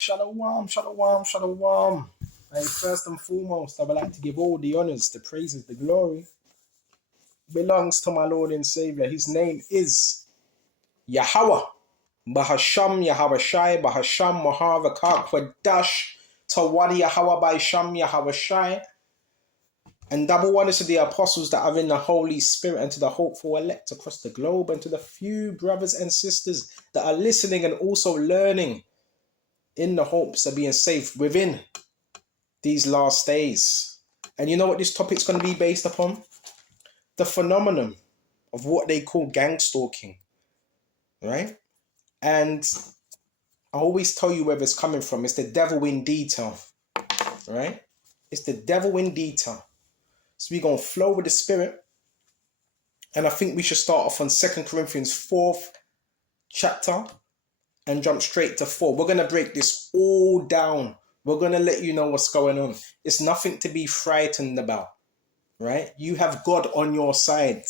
Shalom, shalom, shalom. And first and foremost, I would like to give all the honors, the praises, the glory belongs to my Lord and Savior. His name is Yahweh. Bahasham Yahweh Shai, Bahasham Mahava Kwadash, Tawadi Yahweh by Sham Yahweh Shai. And double honors to the apostles that are in the Holy Spirit and to the hopeful elect across the globe and to the few brothers and sisters that are listening and also learning in the hopes of being safe within these last days. And you know what this topic's going to be based upon? The phenomenon of what they call gang stalking, right? And I always tell you where it's coming from. It's the devil in detail, right? It's the devil in detail. So we're going to flow with the Spirit. And I think we should start off on 2 Corinthians 4th chapter and jump straight to 4. We're going to break this all down. We're going to let you know what's going on. It's nothing to be frightened about, right? You have God on your side.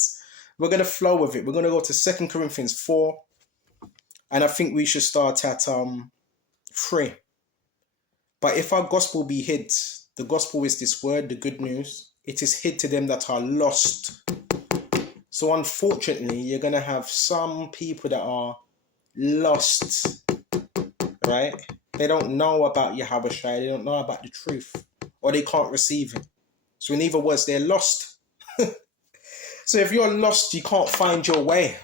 We're going to flow with it. We're going to go to 2 Corinthians 4. And I think we should start at 3. But if our gospel be hid, the gospel is this word, the good news. It is hid to them that are lost. So unfortunately, you're going to have some people that are lost, right? They don't know about Yahweh Shai. They don't know about the truth. Or they can't receive it. So in other words, they're lost. So if you're lost, you can't find your way.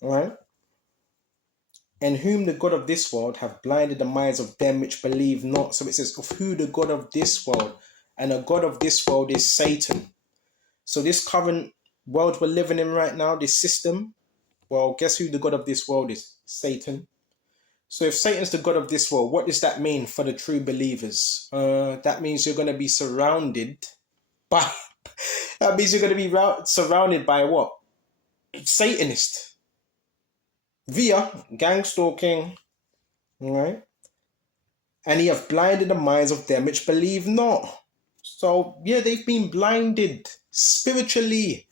All right? And whom the God of this world have blinded the minds of them which believe not. So it says, of who the God of this world. And the God of this world is Satan. So this current world we're living in right now, this system, well, guess who the God of this world is? Satan. So if Satan's the God of this world, what does that mean for the true believers? That means you're going to be surrounded by... That means you're going to be surrounded by what? Satanists. Via gang stalking, right? And he have blinded the minds of them which believe not. So, yeah, they've been blinded spiritually.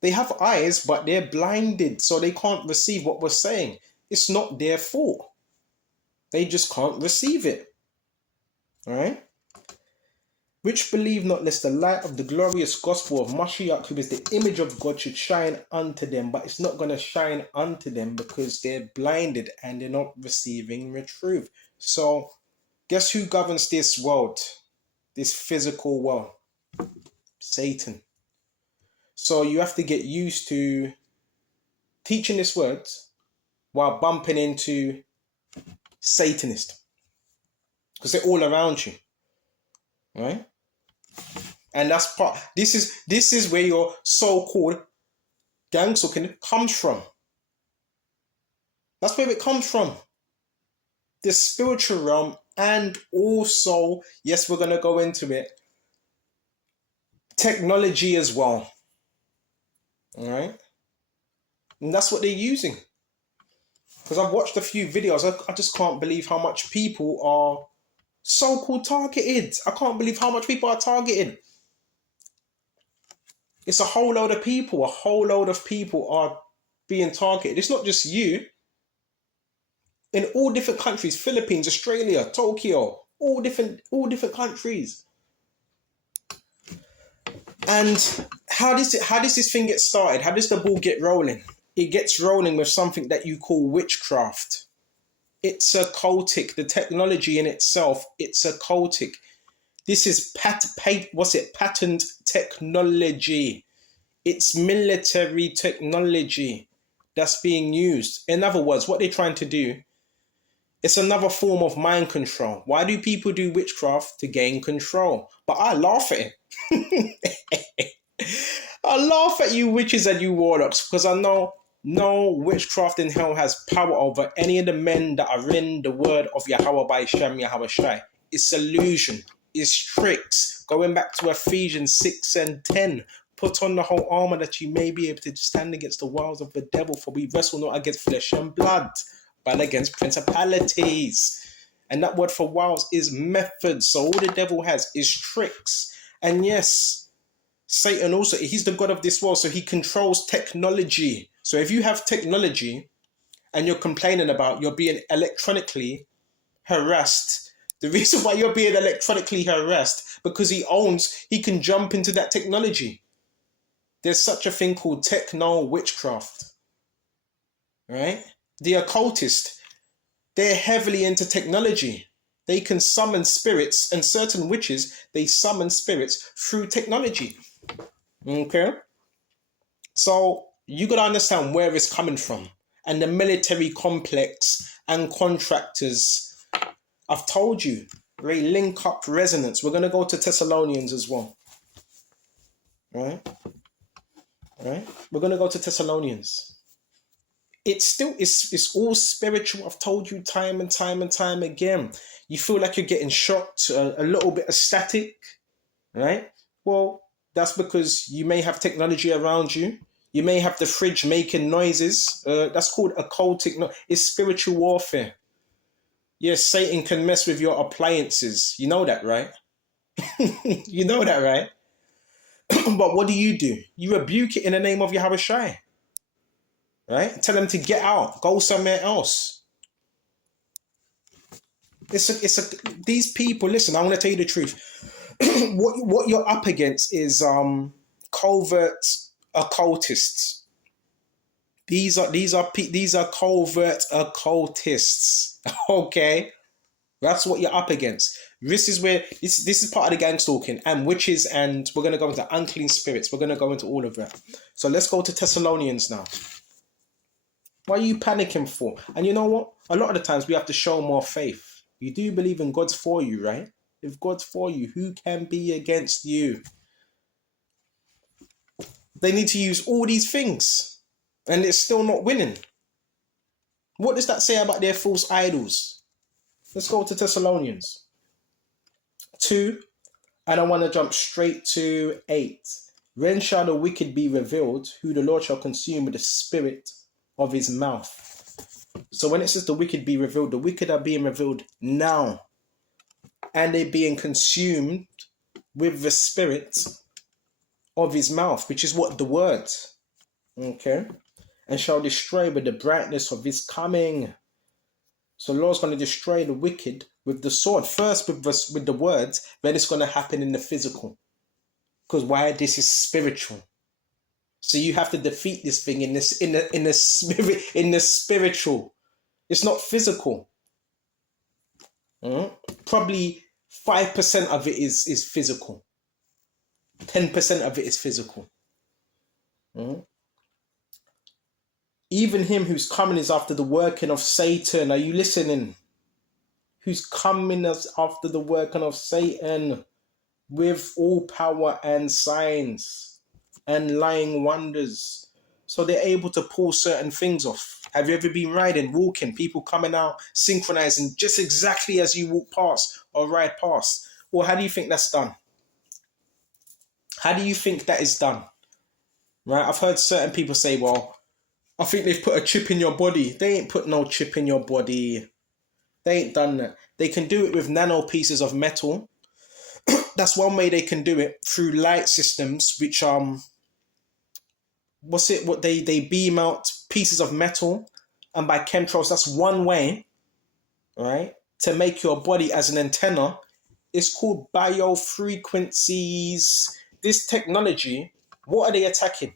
They have eyes, but they're blinded, so they can't receive what we're saying. It's not their fault. They just can't receive it. All right? Which believe not, lest the light of the glorious gospel of Mashiach, who is the image of God, should shine unto them. But it's not going to shine unto them because they're blinded and they're not receiving the truth. So, guess who governs this world? This physical world? Satan. So you have to get used to teaching this word while bumping into Satanists. Because they're all around you. Right? And that's part. This is where your so-called gang stalking comes from. That's where it comes from. The spiritual realm, and also, yes, we're gonna go into it. Technology as well. All right, and that's what they're using. Because I've watched a few videos, I just can't believe how much people are so-called targeted. I can't believe how much people are targeted. It's a whole load of people. A whole load of people are being targeted. It's not just you. In all different countries, Philippines, Australia, Tokyo, all different countries. And how does this thing get started? How does the ball get rolling? It gets rolling with something that you call witchcraft. It's occultic. The technology in itself, it's occultic. This is patent technology. It's military technology that's being used. In other words, what they're trying to do, it's another form of mind control. Why do people do witchcraft? To gain control. But I laugh at it. I laugh at you witches and you warlocks because I know no witchcraft in hell has power over any of the men that are in the word of Yahweh by Shem Yahweh Shai. It's illusion. It's tricks. Going back to Ephesians 6 and 10. Put on the whole armor that you may be able to stand against the wiles of the devil. For we wrestle not against flesh and blood, but against principalities. And that word for wiles is method. So all the devil has is tricks. And yes, Satan also, he's the God of this world. So he controls technology. So if you have technology and you're complaining about you're being electronically harassed. The reason why you're being electronically harassed, because he can jump into that technology. There's such a thing called techno witchcraft, right? The occultist, they're heavily into technology. They can summon spirits, and certain witches, they summon spirits through technology. Okay? So you gotta understand where it's coming from. And the military complex and contractors, I've told you, they link up resonance. We're gonna go to Thessalonians as well. Right? Right? We're gonna go to Thessalonians. It's all spiritual. I've told you time and time and time again. You feel like you're getting shocked, a little bit of static, right? Well, that's because you may have technology around you. You may have the fridge making noises. That's called occultic. It's spiritual warfare. Yes, Satan can mess with your appliances. You know that, right? You know that, right? But what do? You rebuke it in the name of Yahweh Shai. Right? Tell them to get out. Go somewhere else. These people, listen, I want to tell you the truth. What you're up against is covert occultists. These are covert occultists. Okay? That's what you're up against. This is where this is part of the gang stalking and witches, and we're gonna go into unclean spirits. We're gonna go into all of that. So let's go to Thessalonians now. What are you panicking for? And you know what? A lot of the times we have to show more faith. You do believe in God's for you, right? If God's for you, who can be against you? They need to use all these things, and it's still not winning. What does that say about their false idols? Let's go to Thessalonians 2, and I want to jump straight to 8. When shall the wicked be revealed, who the Lord shall consume with the spirit of his mouth? So when it says the wicked be revealed, the wicked are being revealed now, and they're being consumed with the spirit of his mouth, which is what? The word. Okay? And shall destroy with the brightness of his coming. So the Lord's going to destroy the wicked with the sword. First with the words, then it's going to happen in the physical. Because why? This is spiritual. So you have to defeat this thing in the spirit, in the spiritual. It's not physical. Probably 5% of it is physical. 10% of it is physical. Even him who's coming is after the working of Satan. Are you listening? Who's coming after the working of Satan with all power and signs and lying wonders. So they're able to pull certain things off. Have you ever been riding, walking, people coming out, synchronizing just exactly as you walk past or ride past? Well, how do you think that's done? How do you think that is done? Right? I've heard certain people say, well, I think they've put a chip in your body. They ain't put no chip in your body. They ain't done that. They can do it with nano pieces of metal. That's one way they can do it, through light systems, which what they beam out pieces of metal, and by chemtrails. That's one way, right, to make your body as an antenna. It's called biofrequencies. This technology, what are they attacking?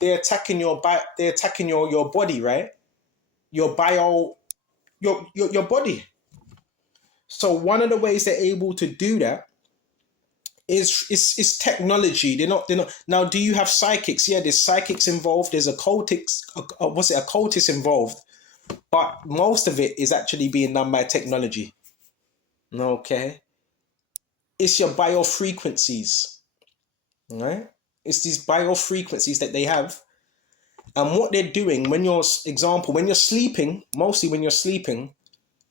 They're attacking your body, right? Your body. So one of the ways they're able to do that is technology. They're not. Now, do you have psychics? Yeah, there's psychics involved. There's occultists involved, but most of it is actually being done by technology. Okay, it's your biofrequencies, right? It's these biofrequencies that they have, and what they're doing when you're sleeping. Mostly when you're sleeping,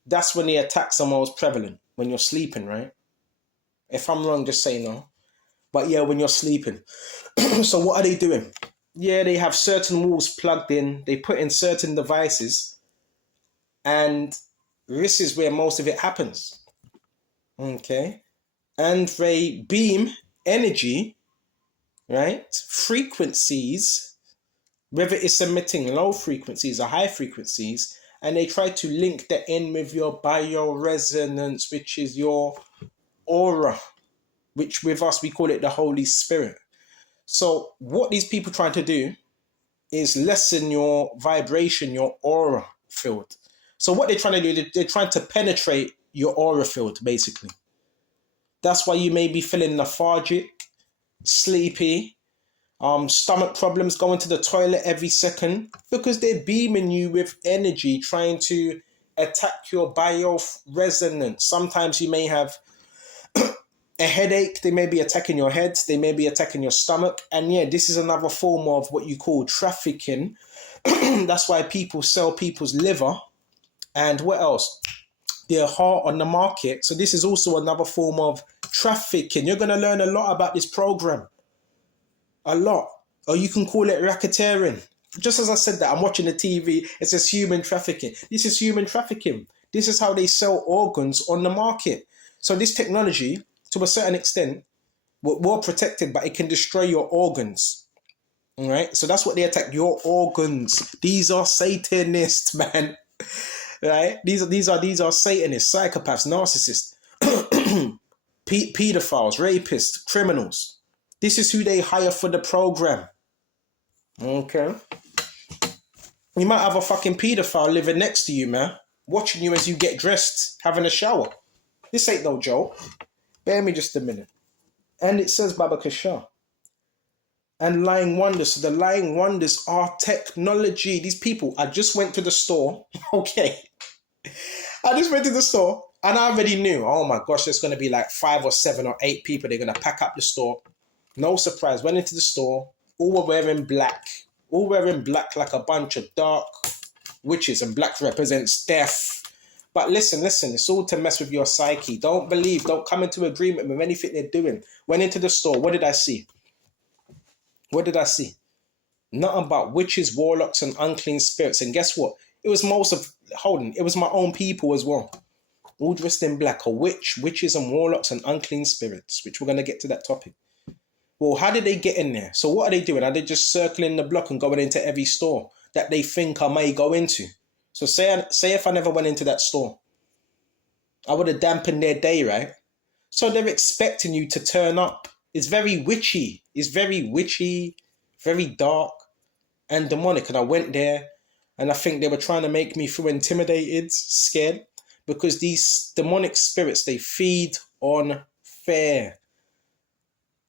that's when the attacks are most prevalent. When you're sleeping, right? If I'm wrong, just say no. But yeah, when you're sleeping. So what are they doing? Yeah, they have certain walls plugged in. They put in certain devices. And this is where most of it happens. Okay? And they beam energy, right? Frequencies, whether it's emitting low frequencies or high frequencies, and they try to link that in with your bioresonance, which is your aura, which with us we call it the Holy Spirit. So what these people trying to do is lessen your vibration, your aura field. So what they're trying to do, they're trying to penetrate your aura field, basically. That's why you may be feeling lethargic, sleepy, stomach problems, going to the toilet every second, because they're beaming you with energy, trying to attack your bioresonance. Sometimes you may have a headache, they may be attacking your head, they may be attacking your stomach. And yeah, this is another form of what you call trafficking. That's why people sell people's liver and what else? Their heart on the market. So this is also another form of trafficking. You're going to learn a lot about this program. A lot. Or you can call it racketeering. Just as I said that, I'm watching the TV, it says human trafficking. This is human trafficking. This is how they sell organs on the market. So this technology, to a certain extent, we're well protected, but it can destroy your organs. All right? So that's what they attack, your organs. These are Satanists, man. Right? These are Satanists, psychopaths, narcissists, pedophiles, rapists, criminals. This is who they hire for the program. Okay. You might have a fucking pedophile living next to you, man, watching you as you get dressed, having a shower. This ain't no joke. Bear me just a minute. And it says Baba Kasha. And lying wonders. So the lying wonders are technology. These people, I just went to the store. Okay. I just went to the store and I already knew, oh my gosh, there's going to be like 5 or 7 or 8 people. They're going to pack up the store. No surprise. Went into the store. All were wearing black. All wearing black like a bunch of dark witches. And black represents death. But listen, it's all to mess with your psyche. Don't believe, don't come into agreement with anything they're doing. Went into the store. What did I see? What did I see? Nothing but witches, warlocks, and unclean spirits. And guess what? It was it was my own people as well. All dressed in black. A witches and warlocks and unclean spirits, which we're going to get to that topic. Well, how did they get in there? So what are they doing? Are they just circling the block and going into every store that they think I may go into? So say if I never went into that store, I would have dampened their day, right? So they're expecting you to turn up. It's very witchy. It's very witchy, very dark and demonic. And I went there and I think they were trying to make me feel intimidated, scared, because these demonic spirits, they feed on fear.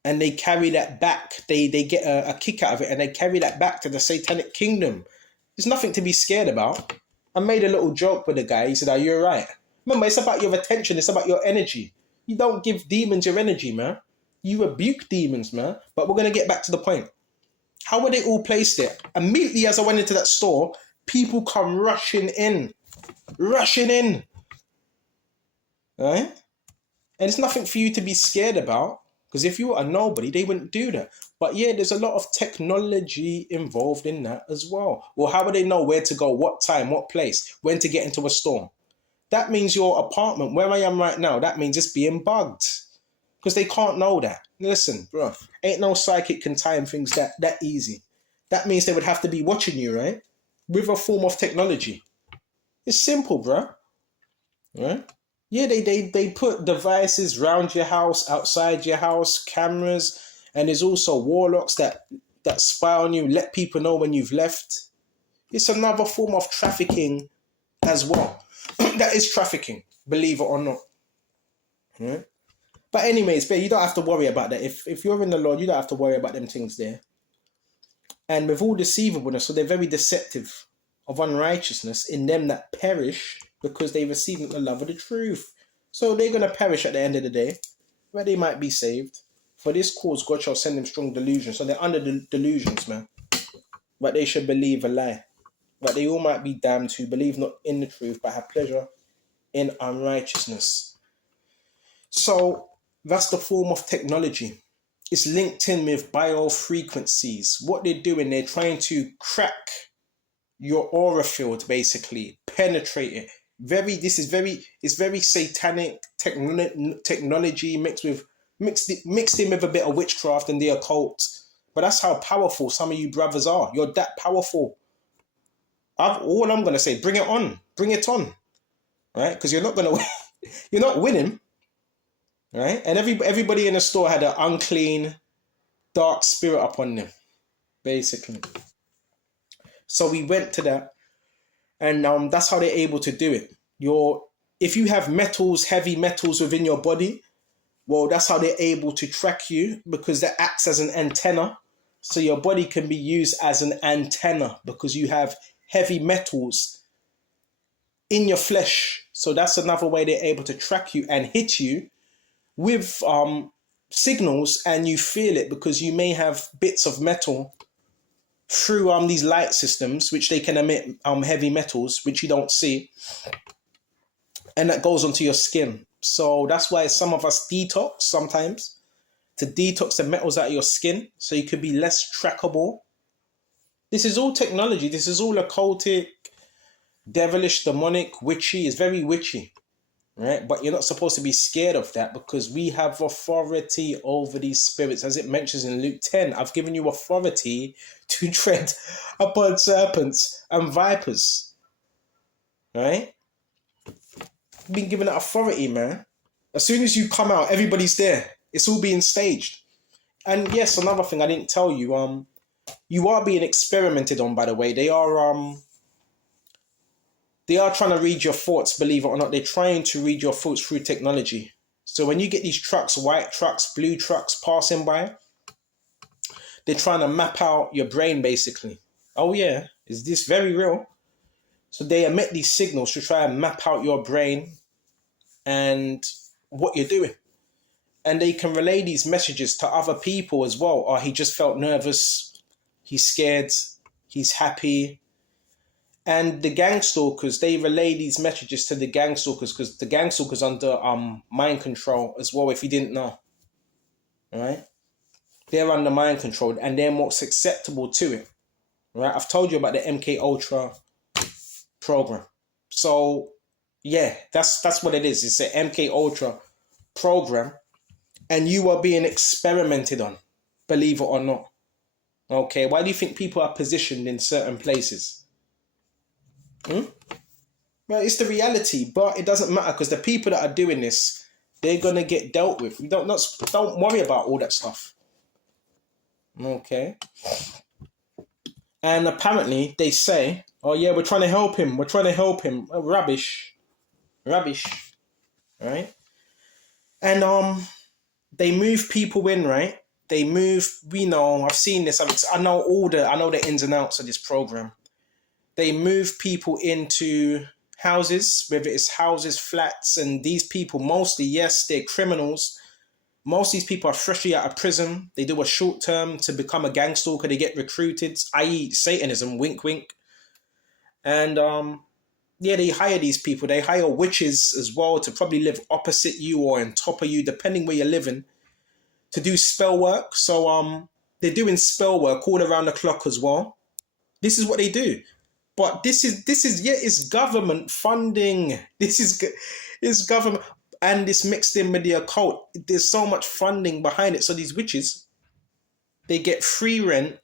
And they carry that back. They get a kick out of it and they carry that back to the satanic kingdom. There's nothing to be scared about. I made a little joke with the guy. He said, are you all right? Remember, it's about your attention. It's about your energy. You don't give demons your energy, man. You rebuke demons, man. But we're going to get back to the point. How were they all placed there? Immediately as I went into that store, people come rushing in. Rushing in. Right? And it's nothing for you to be scared about. Because if you were a nobody, they wouldn't do that. But yeah, there's a lot of technology involved in that as well. Well, how would they know where to go, what time, what place, when to get into a store? That means your apartment, where I am right now, that means it's being bugged. Because they can't know that. Listen, bro, ain't no psychic can time things that easy. That means they would have to be watching you, right? With a form of technology. It's simple, bro. Right? Yeah, they put devices around your house, outside your house, cameras, and there's also warlocks that spy on you, let people know when you've left. It's another form of trafficking as well. That is trafficking, believe it or not. Right? But anyways, you don't have to worry about that. If you're in the Lord, you don't have to worry about them things there. And with all deceivableness, so they're very deceptive of unrighteousness in them that perish, because they receive not the love of the truth. So they're going to perish at the end of the day, where they might be saved. For this cause, God shall send them strong delusions. So they're under the delusions, man. But they should believe a lie. But they all might be damned who believe not in the truth, but have pleasure in unrighteousness. So that's the form of technology. It's linked in with biofrequencies. What they're doing, they're trying to crack your aura field, basically, penetrate it. It's very satanic technology mixed in with a bit of witchcraft and the occult. But that's how powerful some of you brothers are. You're that powerful. All I'm gonna say, bring it on. Bring it on, right? Because you're not gonna you're not winning, right? And everybody in the store had an unclean, dark spirit upon them, basically. So we went to that, and that's how they're able to do it. If you have metals, heavy metals within your body, well, that's how they're able to track you, because that acts as an antenna. So your body can be used as an antenna because you have heavy metals in your flesh. So that's another way they're able to track you and hit you with signals, and you feel it because you may have bits of metal through these light systems, which they can emit heavy metals, which you don't see, and that goes onto your skin. So that's why some of us detox sometimes, to detox the metals out of your skin so you could be less trackable. This is all technology. This is all occultic, devilish, demonic, witchy. It's very witchy, right? But you're not supposed to be scared of that, because we have authority over these spirits. As it mentions in Luke 10, I've given you authority to tread upon serpents and vipers, right? You've been given that authority, man. As soon as you come out, everybody's there. It's all being staged. And yes, another thing I didn't tell you, you are being experimented on, by the way. They are trying to read your thoughts, believe it or not. They're trying to read your thoughts through technology. So when you get these trucks, white trucks, blue trucks passing by, they're trying to map out your brain, basically. Oh yeah, is this very real? So they emit these signals to try and map out your brain and what you're doing. And they can relay these messages to other people as well. Or he just felt nervous, he's scared, he's happy. And the gang stalkers, they relay these messages to the gang stalkers, because the gang stalkers under mind control as well, if you didn't know. Right? They're under mind control and they're more susceptible to it. Right? I've told you about the MK Ultra program. So yeah, that's what it is. It's an MK Ultra program, and you are being experimented on, believe it or not. Okay, why do you think people are positioned in certain places? Well, it's the reality, but it doesn't matter, because the people that are doing this, they're gonna get dealt with. Don't worry about all that stuff. Okay. And apparently they say, oh yeah, we're trying to help him. We're trying to help him. Oh, rubbish. Right? And they move people in, right? They move, I've seen this. I know the ins and outs of this program. They move people into houses, whether it's houses, flats, and these people mostly, yes, they're criminals. Most of these people are freshly out of prison. They do a short term to become a gang stalker. They get recruited, i.e. Satanism, wink, wink. And yeah, they hire these people. They hire witches as well to probably live opposite you or on top of you, depending where you're living, to do spell work. So they're doing spell work all around the clock as well. This is what they do. But this is it's government funding. This is government, and it's mixed in with the occult. There's so much funding behind it. So these witches, they get free rent,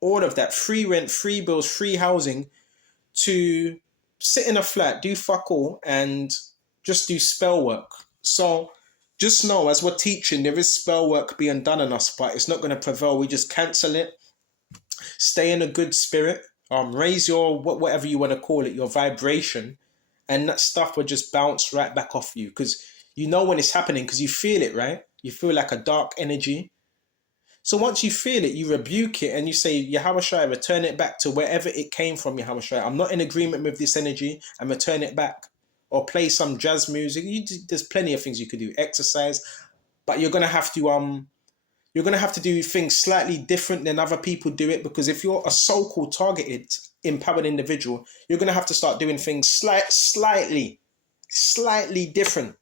all of that, free rent, free bills, free housing, to sit in a flat, do fuck all, and just do spell work. So just know, as we're teaching, there is spell work being done on us, but it's not going to prevail. We just cancel it. Stay in a good spirit. Raise your, whatever you want to call it, your vibration, and that stuff will just bounce right back off you, because you know when it's happening, because you feel it, right? You feel like a dark energy. So once you feel it, you rebuke it and you say, Yahweh Shai, return it back to wherever it came from, Yahweh Shai. I'm not in agreement with this energy, and return it back. Or play some jazz music. There's plenty of things you could do. Exercise. But you're going to have to do things slightly different than other people do it, because if you're a so-called targeted, empowered individual, you're going to have to start doing things slightly different,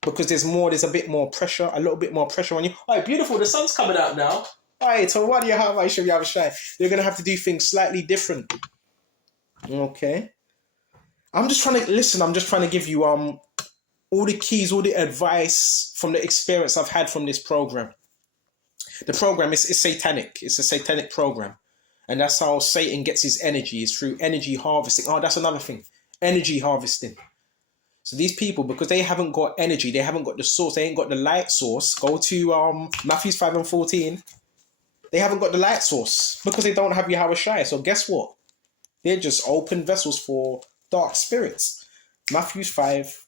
because there's a bit more pressure, a little bit more pressure on you. All right, beautiful, the sun's coming out now. All right, so what do you have? I should have a shy. You're going to have to do things slightly different. Okay. I'm just trying to give you all the keys, all the advice from the experience I've had from this program. The program is satanic. It's a satanic program. And that's how Satan gets his energy, is through energy harvesting. Oh, that's another thing. energy harvesting. So these people, because they haven't got energy, they haven't got the source, they ain't got the light source. Go to Matthew 5:14. They haven't got the light source because they don't have Yahweh Shai. So guess what? They're just open vessels for dark spirits. Matthew 5.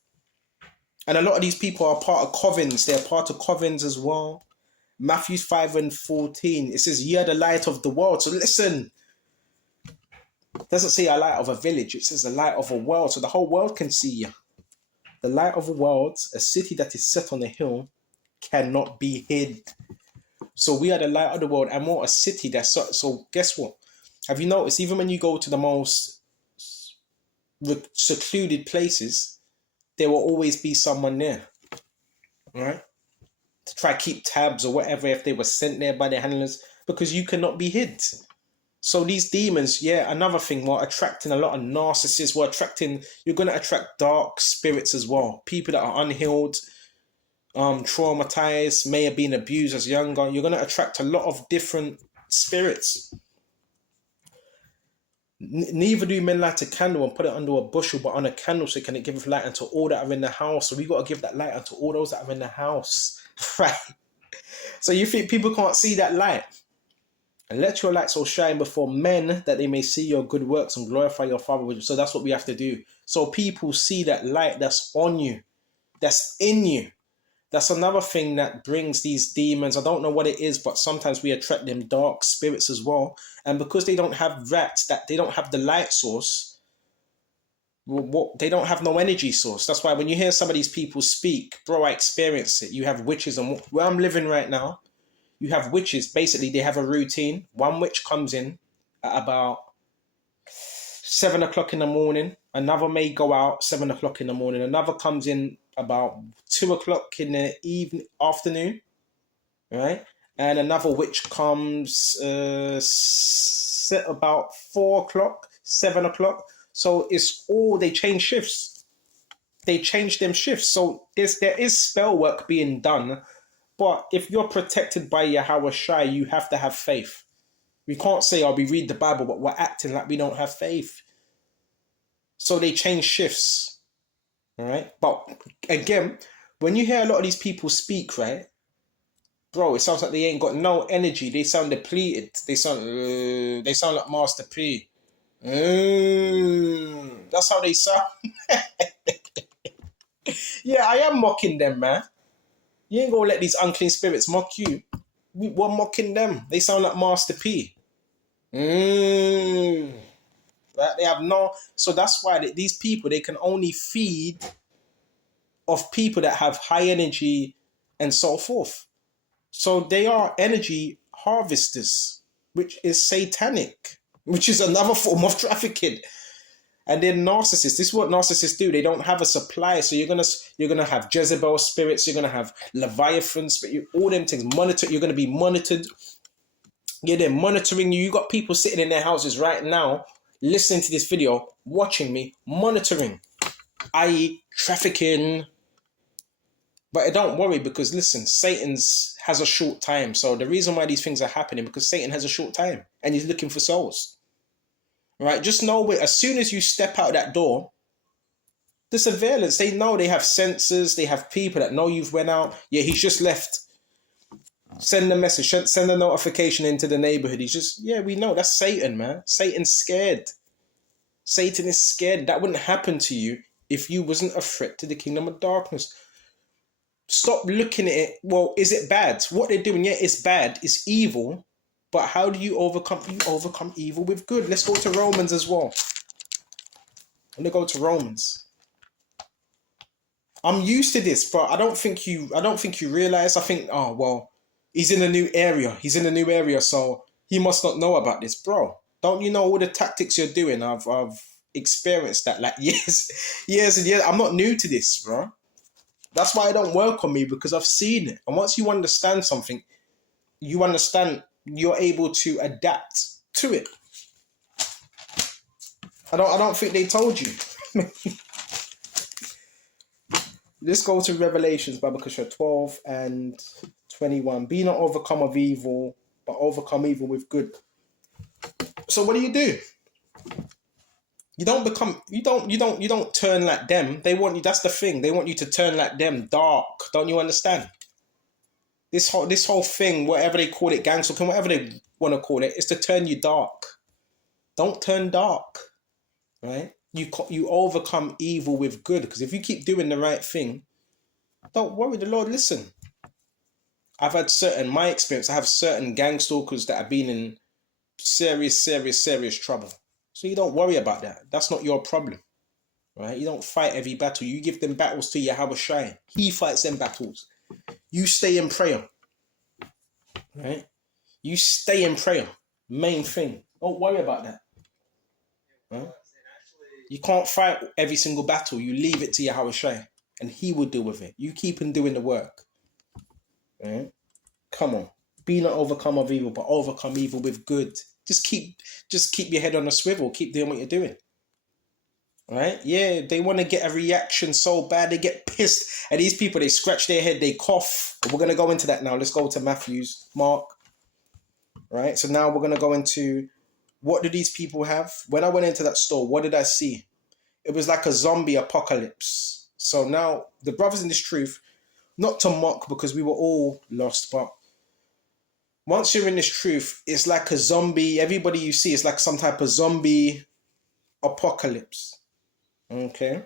And a lot of these people are part of covens. They're part of covens as well. Matthew 5:14. It says, ye are the light of the world. So listen. It doesn't say a light of a village. It says the light of a world. So the whole world can see you. The light of a world, a city that is set on a hill, cannot be hid. So we are the light of the world, and more a city that's so guess what? Have you noticed, even when you go to the most secluded places, there will always be someone there, right? To try to keep tabs or whatever if they were sent there by their handlers, because you cannot be hid. So these demons, yeah, another thing, we're attracting a lot of narcissists. You're going to attract dark spirits as well. People that are unhealed, traumatized, may have been abused as younger. You're going to attract a lot of different spirits. Neither do men light a candle and put it under a bushel, but on a candlestick, can it give light unto all that are in the house. So we got to give that light unto all those that are in the house, right? So you think people can't see that light? And let your light so shine before men that they may see your good works and glorify your Father. So that's what we have to do. So people see that light that's on you, that's in you. That's another thing that brings these demons. I don't know what it is, but sometimes we attract them dark spirits as well. And because they don't have that they don't have the light source, they don't have no energy source. That's why when you hear some of these people speak, bro, I experience it. You have witches, and where I'm living right now, you have witches. Basically, they have a routine. One witch comes in at about 7 o'clock in the morning. Another may go out 7 o'clock in the morning. Another comes in about 2 o'clock in the afternoon, right? And another witch comes about 4 o'clock, 7 o'clock. So it's all, they change shifts. They change them shifts. So there is spell work being done. But if you're protected by Yahweh Shai, you have to have faith. We can't say, we read the Bible, but we're acting like we don't have faith. So they change shifts, all right? But again, when you hear a lot of these people speak, right, bro, it sounds like they ain't got no energy. They sound depleted. They sound like Master P. That's how they sound. Yeah, I am mocking them, man. You ain't gonna let these unclean spirits mock you. We're mocking them. They sound like Master P. Right? They have no. So that's why these people, they can only feed off people that have high energy and so forth. So they are energy harvesters, which is satanic, which is another form of trafficking. And then narcissists. This is what narcissists do. They don't have a supply. So you're gonna have Jezebel spirits. You're gonna have Leviathan spirit. All them things. You're gonna be monitored. Yeah, they're monitoring you. You got people sitting in their houses right now, listening to this video, watching me, monitoring, i.e., trafficking. But don't worry, because listen, Satan's has a short time. So the reason why these things are happening, because Satan has a short time and he's looking for souls. Right, just know as soon as you step out that door, the surveillance, they know, they have sensors, they have people that know you've went out. Yeah, he's just left. Send a message, send a notification into the neighborhood. He's just, yeah, we know. That's Satan, man. Satan's scared. Satan is scared. That wouldn't happen to you if you wasn't a threat to the kingdom of darkness. Stop looking at it. Well, is it bad? What they're doing, yeah, it's bad. It's evil. But how do you overcome? You overcome evil with good. Let's go to Romans as well. I'm gonna go to Romans. I'm used to this, but I don't think you realize. I think, oh well, he's in a new area. He's in a new area, so he must not know about this, bro. Don't you know all the tactics you're doing? I've experienced that like years and years. I'm not new to this, bro. That's why it don't work on me, because I've seen it. And once you understand something, you understand. You're able to adapt to it. I don't think they told you. Let's go to Revelations, Bible Kasha 12 and 21. Be not overcome of evil, but overcome evil with good. So what do? You don't become, you don't turn like them. They want you, that's the thing. They want you to turn like them, dark. Don't you understand? This whole thing, whatever they call it, gangstalking, whatever they want to call it, is to turn you dark. Don't turn dark, right? You overcome evil with good, because if you keep doing the right thing, don't worry. The Lord listen. I've had my experience. I have certain gang stalkers that have been in serious trouble. So you don't worry about that. That's not your problem, right? You don't fight every battle. You give them battles to Yahweh Shai. He fights them battles. You stay in prayer, right? You stay in prayer. Main thing. Don't worry about that. Right? You can't fight every single battle. You leave it to Yahweh Shai, and He will deal with it. You keep on doing the work. Right? Come on. Be not overcome of evil, but overcome evil with good. Just keep your head on a swivel. Keep doing what you're doing. Right? Yeah, they want to get a reaction so bad. They get pissed. And these people, they scratch their head, they cough. But we're going to go into that now. Let's go to Matthew's, Mark. Right? So now we're going to go into, what do these people have? When I went into that store, what did I see? It was like a zombie apocalypse. So now, the brothers in this truth, not to mock because we were all lost, but once you're in this truth, it's like a zombie. Everybody you see is like some type of zombie apocalypse. Okay?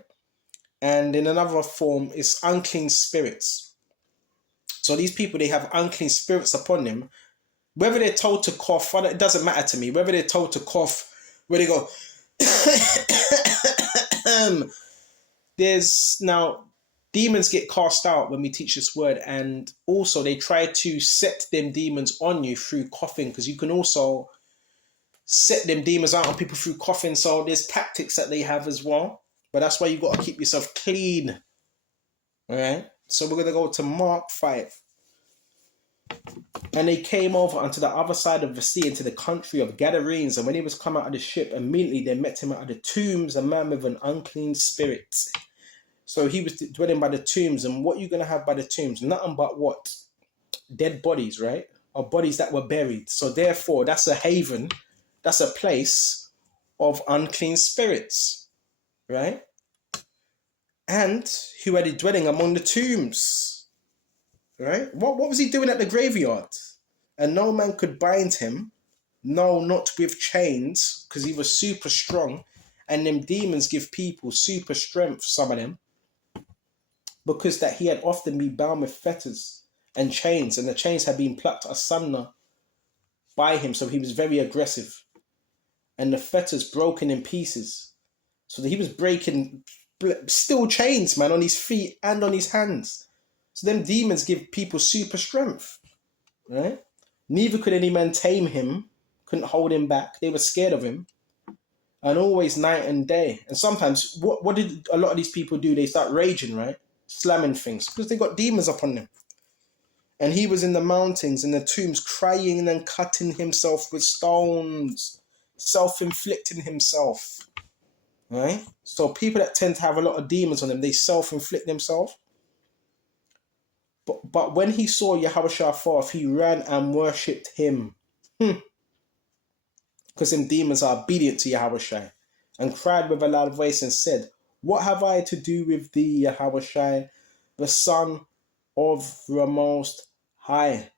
And in another form, it's unclean spirits. So these people, they have unclean spirits upon them. Whether they're told to cough, it doesn't matter to me. Whether they're told to cough, where they go, there's now, demons get cast out when we teach this word, and also they try to set them demons on you through coughing, because you can also set them demons out on people through coughing. So there's tactics that they have as well, but that's why you got to keep yourself clean. All right. So we're gonna go to Mark 5. And they came over unto the other side of the sea, into the country of Gadarenes. And when he was come out of the ship, immediately they met him out of the tombs, a man with an unclean spirit. So he was dwelling by the tombs. And what you're going to have by the tombs? Nothing but what? Dead bodies, right? Or bodies that were buried. So therefore, that's a haven. That's a place of unclean spirits, right? And who had a dwelling among the tombs, right? What was he doing at the graveyard? And no man could bind him, no, not with chains, because he was super strong. And them demons give people super strength, some of them, because that he had often been bound with fetters and chains, and the chains had been plucked asunder by him, so he was very aggressive. And the fetters broken in pieces, so that he was breaking steel chains, man, on his feet and on his hands. So them demons give people super strength, right? Neither could any man tame him, couldn't hold him back. They were scared of him. And always night and day. And sometimes, what did a lot of these people do? They start raging, right? Slamming things, because they got demons upon them. And he was in the mountains, in the tombs, crying and cutting himself with stones, self-inflicting himself, right? So people that tend to have a lot of demons on them, they self-inflict themselves. But when he saw Yahushua forth, he ran and worshipped him. Because them demons are obedient to Yahushua, and cried with a loud voice and said, what have I to do with thee, Yahushua, the Son of the Most High?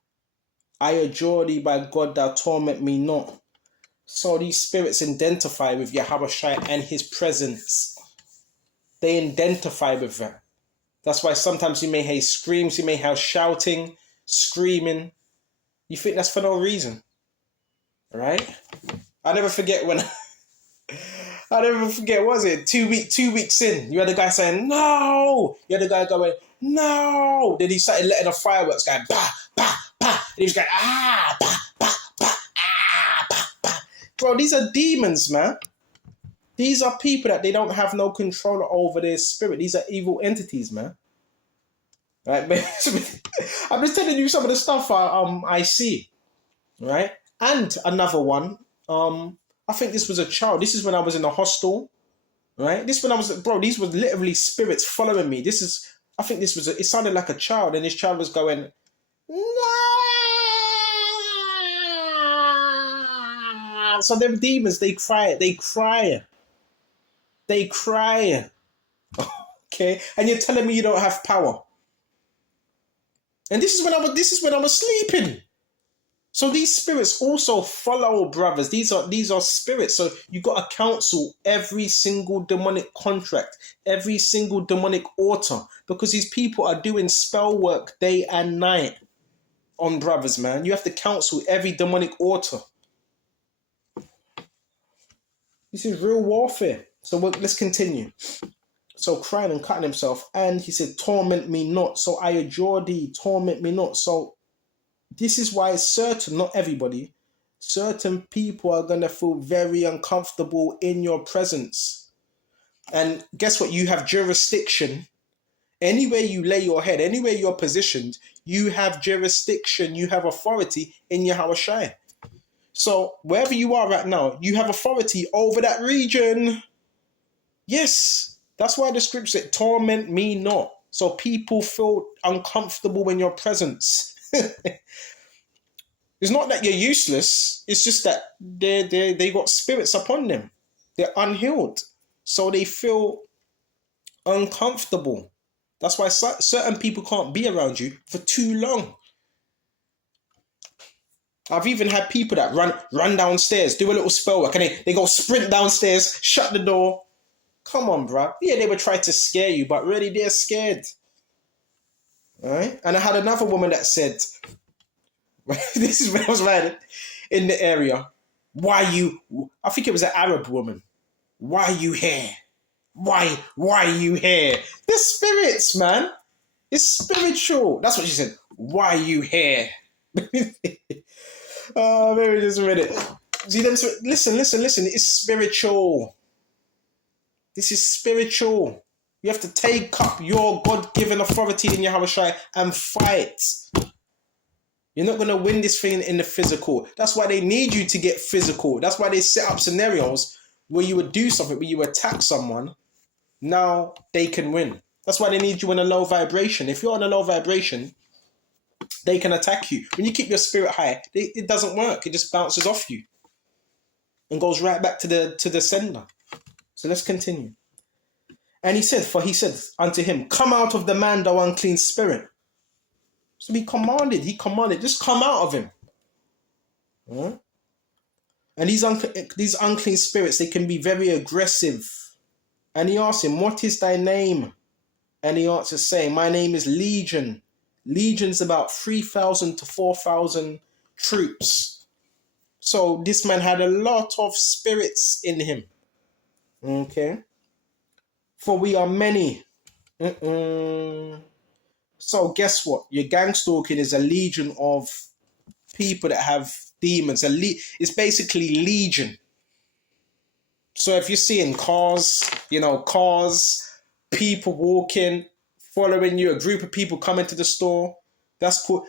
I adjure thee by God, thou torment me not. So these spirits identify with Yahushua and his presence. They identify with that. That's why sometimes you may hear screams, you may hear shouting, screaming. You think that's for no reason, right? I never forget when, was it 2 weeks in, you had a guy saying, no! You had a guy going, no! Then he started letting the fireworks go, bah, bah, bah. And he was going, ah, bah, bah, bah, ah, bah, bah. Bro, these are demons, man. These are people that they don't have no control over their spirit. These are evil entities, man. Right? I'm just telling you some of the stuff I see. Right? And another one, I think this was a child. This is when I was in a hostel. Right? These were literally spirits following me. It sounded like a child, and this child was going, no! So them demons, they cry. They cry. Okay? And you're telling me you don't have power. And this is when I was sleeping. So these spirits also follow, brothers. These are spirits. So you got to counsel every single demonic contract, every single demonic altar, because these people are doing spell work day and night on brothers, man. You have to counsel every demonic altar. This is real warfare. So let's continue. So crying and cutting himself, and he said, torment me not, so I adjure thee, torment me not. So this is why certain, not everybody, certain people are going to feel very uncomfortable in your presence. And guess what? You have jurisdiction. Anywhere you lay your head, anywhere you're positioned, you have jurisdiction, you have authority in Yahweh Shai. So wherever you are right now, you have authority over that region. Yes, that's why the scripture said, torment me not. So people feel uncomfortable in your presence. It's not that you're useless. It's just that they got spirits upon them. They're unhealed. So they feel uncomfortable. That's why certain people can't be around you for too long. I've even had people that run downstairs, do a little spell work, and they go sprint downstairs, shut the door. Come on, bruh. Yeah, they would try to scare you, but really they're scared. All right? And I had another woman that said, this is when I was riding in the area, I think it was an Arab woman. Why you here? Why you here? The spirits, man. It's spiritual. That's what she said. Why you here? Oh, maybe just a minute. See them? Listen. It's spiritual. This is spiritual. You have to take up your God-given authority in Yahweh Shai and fight. You're not going to win this thing in the physical. That's why they need you to get physical. That's why they set up scenarios where you would do something, where you attack someone. Now they can win. That's why they need you in a low vibration. If you're on a low vibration, they can attack you. When you keep your spirit high, it doesn't work. It just bounces off you and goes right back to the sender. So let's continue. And he said unto him, come out of the man, thou unclean spirit. So he commanded, just come out of him. Right? And these unclean spirits, they can be very aggressive. And he asked him, what is thy name? And he answered, saying, my name is Legion. Legion's about 3,000 to 4,000 troops. So this man had a lot of spirits in him. Okay. For we are many. So guess what? Your gang stalking is a legion of people that have demons. It's basically legion. So if you're seeing cars, people walking, following you, a group of people coming to the store, that's called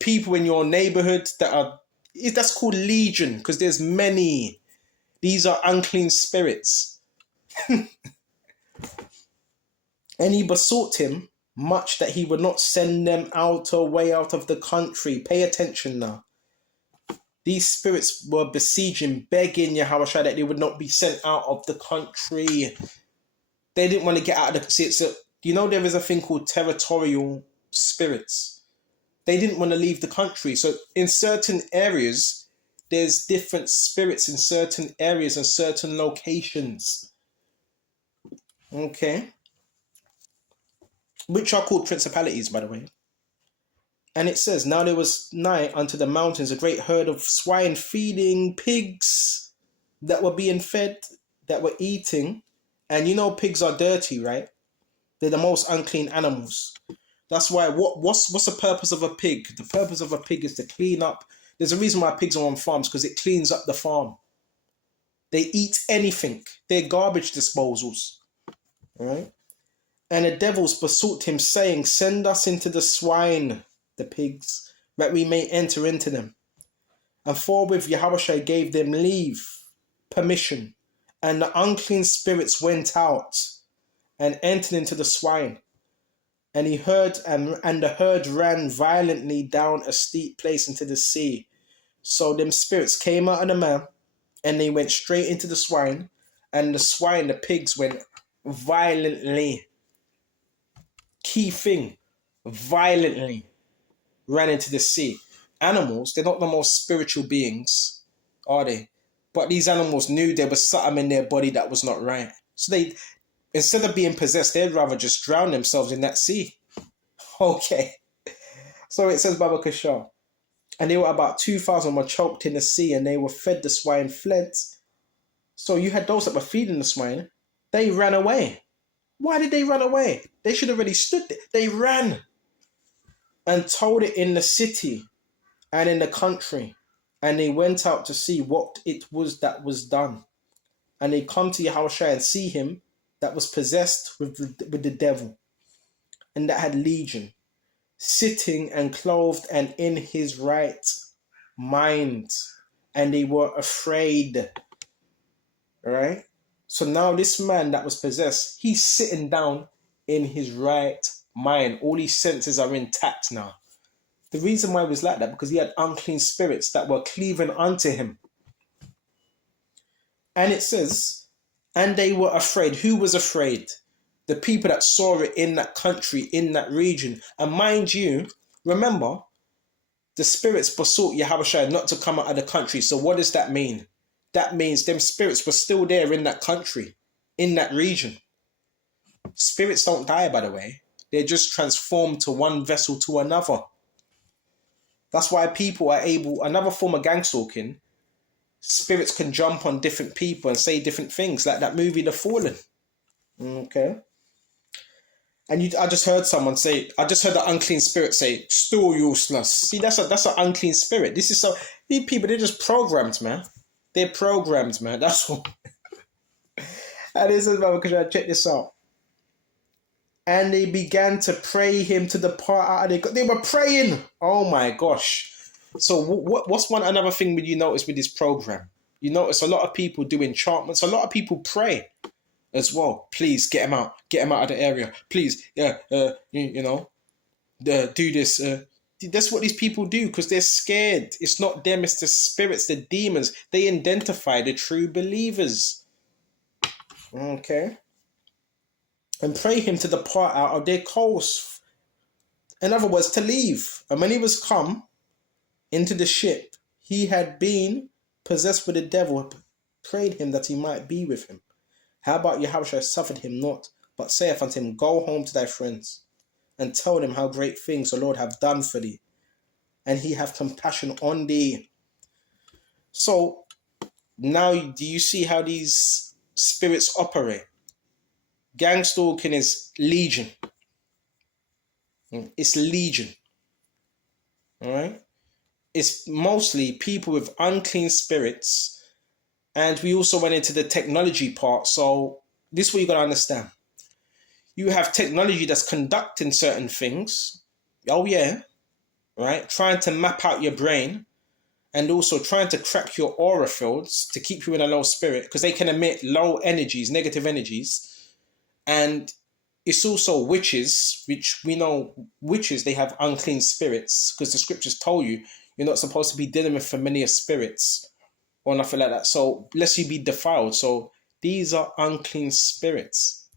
people in your neighborhood that's called legion, because there's many. These are unclean spirits. And he besought him much that he would not send them away out of the country. Pay attention now. These spirits were besieging, begging Yahweh Shai that they would not be sent out of the country. They didn't want to get out of the... So, there is a thing called territorial spirits. They didn't want to leave the country. So in certain areas, there's different spirits in certain areas and certain locations. Okay. Which are called principalities, by the way. And it says, now there was nigh unto the mountains a great herd of swine feeding pigs that were being fed, that were eating. And pigs are dirty, right? They're the most unclean animals. That's why, what's the purpose of a pig? The purpose of a pig is to clean up. There's a reason why pigs are on farms, because it cleans up the farm. They eat anything. They're garbage disposals. All right? And the devils besought him, saying, send us into the swine, the pigs, that we may enter into them. And forthwith Yahweh gave them leave, permission, and the unclean spirits went out and entered into the swine. And he heard, and the herd ran violently down a steep place into the sea. So them spirits came out of the man, and they went straight into the swine, and the swine, the pigs went violently, key thing, violently ran into the sea. Animals, they're not the most spiritual beings, are they? But these animals knew there was something in their body that was not right. So they, instead of being possessed, they'd rather just drown themselves in that sea. Okay. So it says, Baba Kashar. And they were about 2,000 were choked in the sea, and they were fed, the swine fled. So you had those that were feeding the swine. They ran away. Why did they run away? They should have already stood there. They ran and told it in the city and in the country. And they went out to see what it was that was done. And they come to Yahushua and see him that was possessed with the devil and that had legion, sitting and clothed and in his right mind. And they were afraid. Right? So now this man that was possessed, he's sitting down in his right mind. All his senses are intact now. The reason why it was like that, because he had unclean spirits that were cleaving unto him. And it says, and they were afraid. Who was afraid? The people that saw it in that country, in that region. And mind you, remember, the spirits besought Yahushua not to come out of the country. So what does that mean? That means them spirits were still there in that country, in that region. Spirits don't die, by the way. They're just transformed to one vessel to another. That's why people are able, another form of gang stalking, spirits can jump on different people and say different things, like that movie, The Fallen. Okay. And I just heard someone say, I just heard the unclean spirit say, still useless. See, that's an unclean spirit. This is so, these people, they're just programmed, man. They're programmed, man. That's all. And this is because I check this out. And they began to pray him to depart out of they were praying. Oh my gosh. So what's another thing you notice with this program? You notice a lot of people do enchantments. A lot of people pray as well. Please get him out. Get him out of the area. Please, do this. That's what these people do because they're scared. It's not them, it's the spirits, the demons. They identify the true believers. Okay. And pray him to depart out of their coast. In other words, to leave. And when he was come into the ship, he had been possessed with the devil, prayed him that he might be with him. How about Yahushua suffered him not, but saith unto him, go home to thy friends, and tell them how great things the Lord have done for thee, and he have compassion on thee. So now do you see how these spirits operate? Gang stalking is legion. It's legion. All right? It's mostly people with unclean spirits. And we also went into the technology part. So this is what you got to understand. You have technology that's conducting certain things. Oh, yeah. Right? Trying to map out your brain. And also trying to crack your aura fields to keep you in a low spirit. Because they can emit low energies, negative energies. And it's also witches, which we know witches, they have unclean spirits. Because the scriptures told you, you're not supposed to be dealing with familiar spirits. Or nothing like that. So, lest you be defiled. So, these are unclean spirits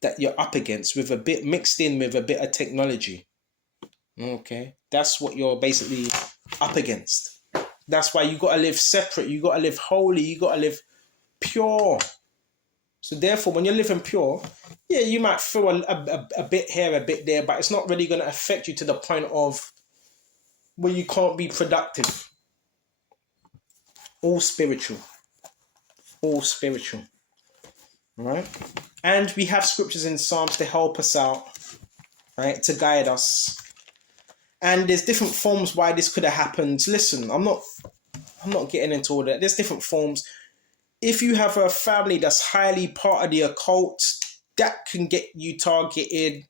that you're up against with a bit mixed in with a bit of technology. Okay. That's what you're basically up against. That's why you got to live separate. You got to live holy. You got to live pure. So, therefore, when you're living pure, yeah, you might feel a bit here, a bit there, but it's not really going to affect you to the point of where you can't be productive. All spiritual. All spiritual. Right? And we have scriptures in Psalms to help us out. Right? To guide us. And there's different forms why this could have happened. Listen, I'm not getting into all that. There's different forms. If you have a family that's highly part of the occult, that can get you targeted.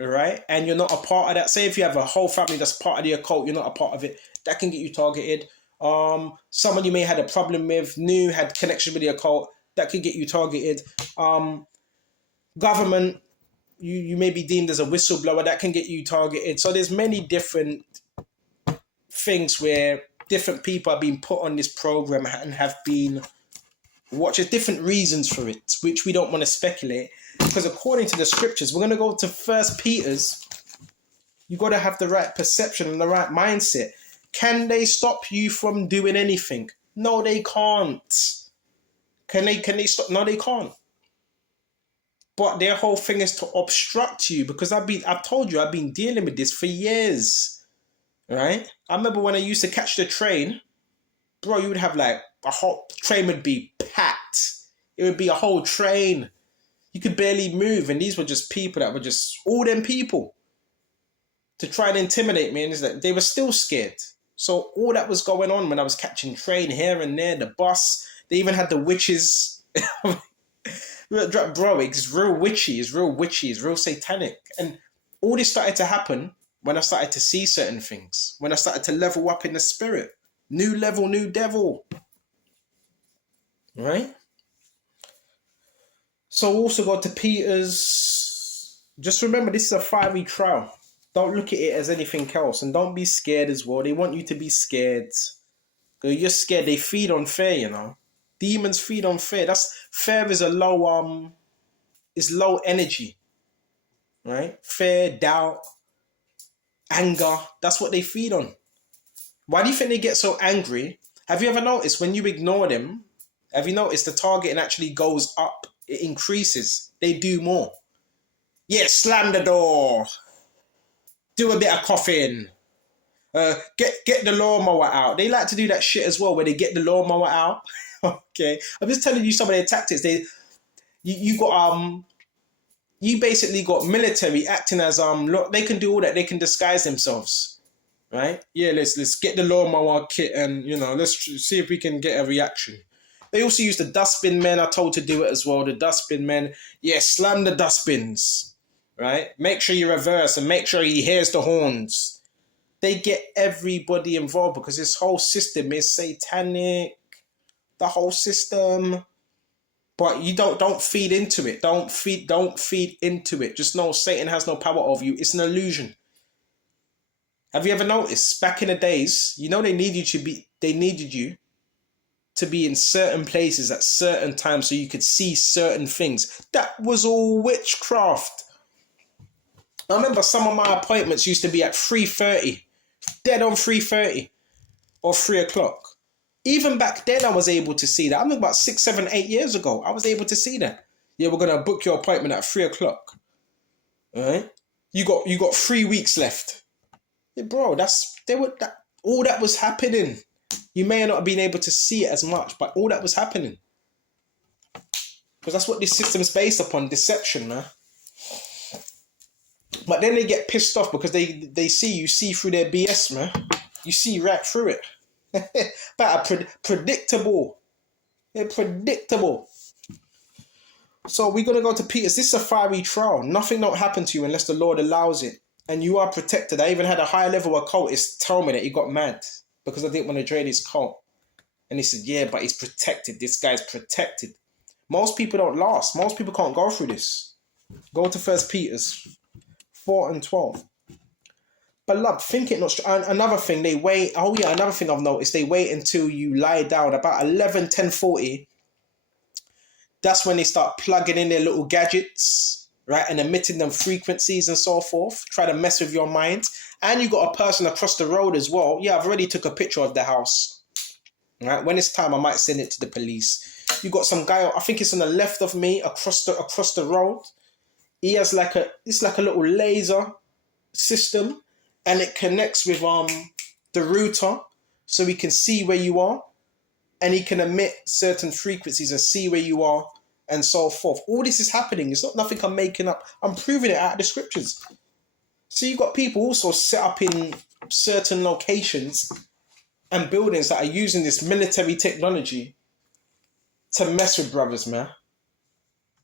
Right? And you're not a part of that. Say if you have a whole family that's part of the occult, you're not a part of it. That can get you targeted. Someone you may had a problem with, had connection with the occult, that could get you targeted. Government, you may be deemed as a whistleblower, that can get you targeted. So there's many different things where different people are being put on this program and have been Watch, there's different reasons for it, which we don't want to speculate. Because according to the scriptures, we're going to go to 1 Peter's. You got to have the right perception and the right mindset. Can they stop you from doing anything? No, they can't. Can they stop? No, they can't. But their whole thing is to obstruct you, because I've told you I've been dealing with this for years. Right? I remember when I used to catch the train, bro, you would have like a whole train would be packed. It would be a whole train. You could barely move, and these were just people that were just all them people to try and intimidate me, and it's like they were still scared. So all that was going on when I was catching train here and there, the bus. They even had the witches. Bro, it's real witchy, it's real satanic. And all this started to happen when I started to see certain things, when I started to level up in the spirit. New level, new devil. Right? So also go to Peter's. Just remember, this is a fiery trial. Don't look at it as anything else. And don't be scared as well. They want you to be scared. Because you're scared. They feed on fear, you know. Demons feed on fear. Fear is a low energy. Right? Fear, doubt, anger. That's what they feed on. Why do you think they get so angry? Have you ever noticed when you ignore them, have you noticed the targeting actually goes up? It increases. They do more. Yeah, slam the door. Do a bit of coughing. Get the lawnmower out. They like to do that shit as well, where they get the lawnmower out. Okay, I'm just telling you some of their tactics. You basically got military acting as look, they can do all that. They can disguise themselves, right? Yeah, let's get the lawnmower kit and let's see if we can get a reaction. They also use the dustbin men. I told to do it as well. The dustbin men, yeah, slam the dustbins, right? Make sure you reverse and make sure he hears the horns. They get everybody involved because this whole system is satanic. The whole system. But you don't feed into it. Don't feed into it. Just know Satan has no power over you. It's an illusion. Have you ever noticed back in the days, they needed you to be in certain places at certain times so you could see certain things. That was all witchcraft. I remember some of my appointments used to be at 3:30. Dead on 3:30 or 3 o'clock. Even back then, I was able to see that. I mean, about 6, 7, 8 years ago, I was able to see that. Yeah, we're gonna book your appointment at 3 o'clock. All right, you got 3 weeks left. Yeah, bro, all that was happening. You may not have been able to see it as much, but all that was happening. Because that's what this system is based upon, deception, man. But then they get pissed off because they see through their BS, man. You see right through it. But predictable. They're predictable. So we're going to go to Peter's. This is a fiery trial. Nothing don't happen to you unless the Lord allows it. And you are protected. I even had a high level occultist tell me that he got mad because I didn't want to drain his cult. And he said, yeah, but he's protected. This guy's protected. Most people don't last. Most people can't go through this. Go to 1 Peter's 4 and 12. Beloved, think it not. Another thing, they wait. Oh yeah, another thing I've noticed, they wait until you lie down about 11, 10:40. That's when they start plugging in their little gadgets, right, and emitting them frequencies and so forth. Try to mess with your mind. And you got a person across the road as well. Yeah, I've already took a picture of the house. Right, when it's time, I might send it to the police. You got some guy. I think it's on the left of me, across the road. He has it's like a little laser system. And it connects with the router so he can see where you are. And he can emit certain frequencies and see where you are and so forth. All this is happening. It's not nothing I'm making up. I'm proving it out of the scriptures. So you've got people also set up in certain locations and buildings that are using this military technology to mess with brothers, man.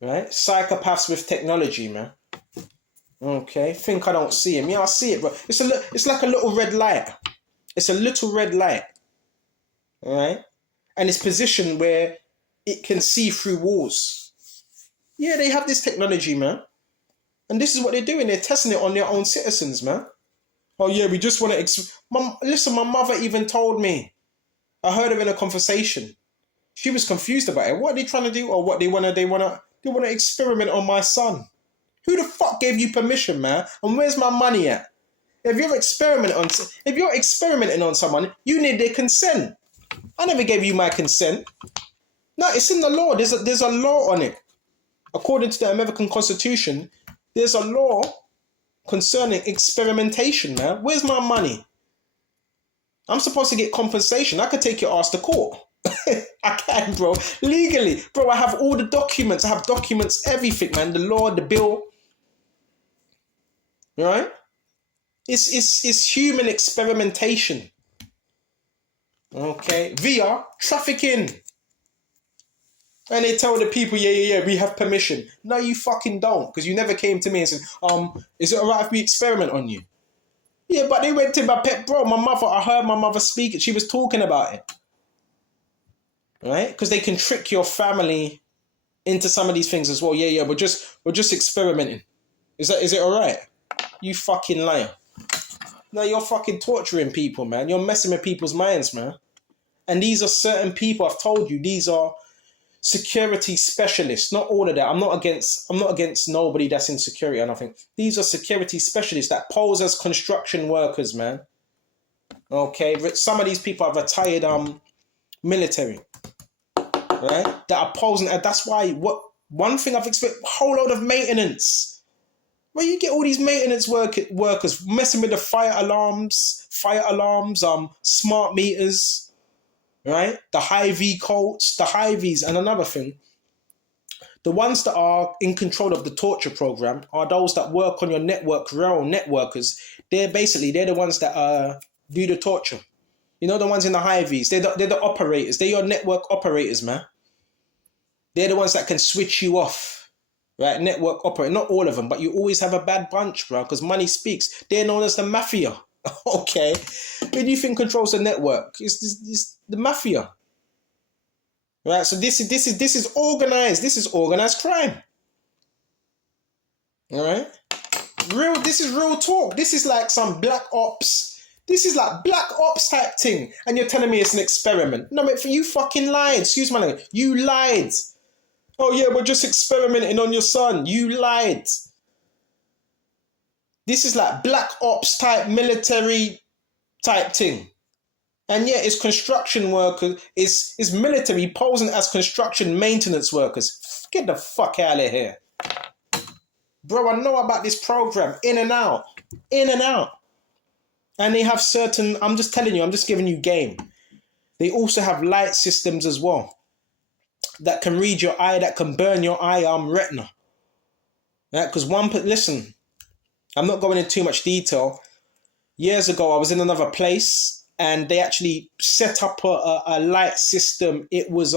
Right? Psychopaths with technology, man. Okay, think I don't see him. Yeah, I see it, but it's like a little red light. It's a little red light. All right? And it's positioned where it can see through walls. Yeah, they have this technology, man. And this is what they're doing. They're testing it on their own citizens, man. Oh, yeah, we just want to... Listen, my mother even told me. I heard her in a conversation. She was confused about it. What are they trying to do? Or what they wanna experiment on my son. Who the fuck gave you permission, man? And where's my money at? If you're experimenting on someone, you need their consent. I never gave you my consent. No, it's in the law. There's a law on it. According to the American Constitution, there's a law concerning experimentation, man. Where's my money? I'm supposed to get compensation. I could take your ass to court. I can, bro. Legally. Bro, I have all the documents. I have documents, everything, man. The law, the bill. Right? It's human experimentation. Okay? Via trafficking. And they tell the people, yeah, we have permission. No, you fucking don't. Because you never came to me and said, is it alright if we experiment on you? Yeah, but they went to my pet, bro. I heard my mother speak. She was talking about it. Right? Because they can trick your family into some of these things as well. Yeah, we're just experimenting. Is it alright? You fucking liar. No, you're fucking torturing people, man. You're messing with people's minds, man. And these are certain people, I've told you, these are security specialists. Not all of that. I'm not against nobody that's in security or nothing. These are security specialists that pose as construction workers, man. Okay, some of these people are retired military, right? That are posing, and that's why one thing I've experienced, a whole load of maintenance. Where you get all these maintenance workers messing with the fire alarms, smart meters, right? The Hy-Vee coats, the Hy-Vees, and another thing. The ones that are in control of the torture program are those that work on your network, real networkers. They're the ones that do the torture. You know, the ones in the Hy-Vees. They're the operators. They're your network operators, man. They're the ones that can switch you off. Right, network operator, not all of them, but you always have a bad bunch, bro, because money speaks. They're known as the mafia. Okay, who do you think controls the network? It's the mafia. Right, so this is organized. This is organized crime. All right, this is real talk. This is like some black ops. This is like black ops type thing, and you're telling me it's an experiment? No, but you fucking lied. Excuse my language. You lied. Oh yeah, we're just experimenting on your son. You lied. This is like black ops type military type thing. And yeah, it's construction workers, it's military posing as construction maintenance workers. Get the fuck out of here. Bro, I know about this program. In and out. And they have certain, I'm just telling you, I'm just giving you game. They also have light systems as well. That can read your eye, that can burn your eye retina. Right? Because listen, I'm not going into too much detail. Years ago, I was in another place and they actually set up a light system. It was